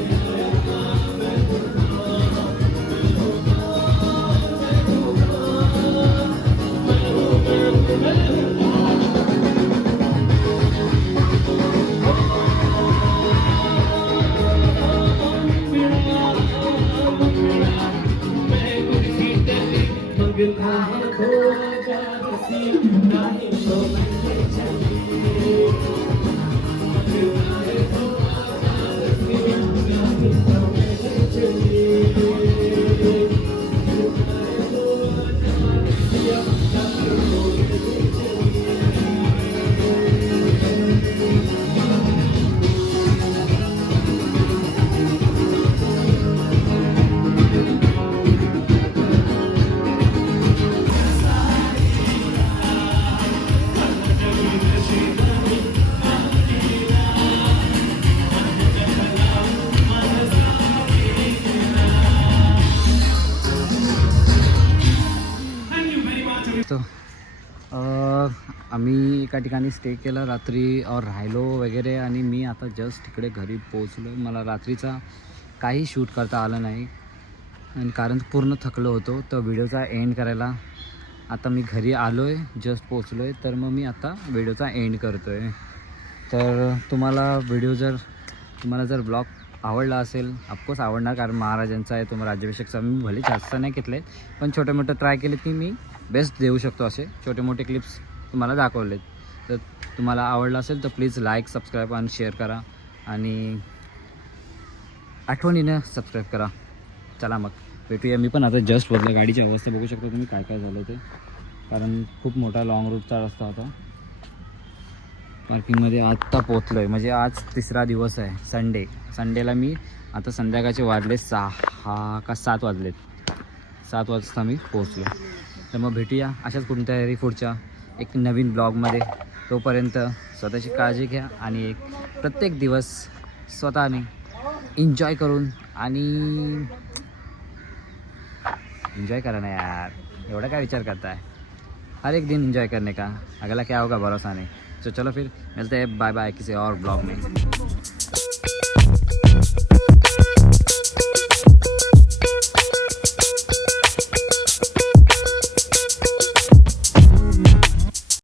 आम्ही एका ठिकाणी स्टे केला रात्री और राहिलो वगैरे आणि मी आता जस्ट तिकडे घरी पोचलो. मला रात्रीचा काही शूट करता आलं नाही आणि कारण पूर्ण थकलो होतो. तर व्हिडिओचा एंड करायला आता मी घरी आलो आहे, जस्ट पोचलो आहे. तर मग मी आता व्हिडिओचा एंड करतो आहे. तर तुम्हाला जर ब्लॉग आवडला असेल, ऑफकोर्स आवडणार कारण महाराजांचा आहे, तुम्हाला राज्याभिषेकचा. मी भले जास्त नाही घेतले पण छोटे मोठे ट्राय केले की मी बेस्ट देऊ शकतो. असे छोटे मोठे क्लिप्स तुम्हाला दाखवलेत. तर तुम्हाला आवडलं असेल तर प्लीज लाईक, सबस्क्राईब आणि शेअर करा आणि आठवणीनं सबस्क्राईब करा. चला मग भेटूया. मी पण आता जस्ट बदला. गाडीची अवस्था बघू शकता तुम्ही काय काय झालं ते, कारण खूप मोठा लॉंग रूटचा रस्ता होता. पार्किंगमध्ये आत्ता पोचलो आहे, म्हणजे आज तिसरा दिवस आहे. संडेला मी आता संध्याकाळचे वाजले 6 का 7 वाजलेत. 7 वाजता मी पोचलो. तर मग भेटूया अशाच कोणत्यातरी पुढच्या एक नवीन ब्लॉगमध्ये. तोपर्यंत स्वतःची काळजी घ्या आणि एक प्रत्येक दिवस स्वतःने एन्जॉय करून आणि एन्जॉय करा ना यार, एवढा काय विचार करता है. हर एक दिन एन्जॉय करने का, अगला क्या होगा भरोसा नहीं. तो चलो फिर मिलते हैं, बाय बाय किसी और ब्लॉग में।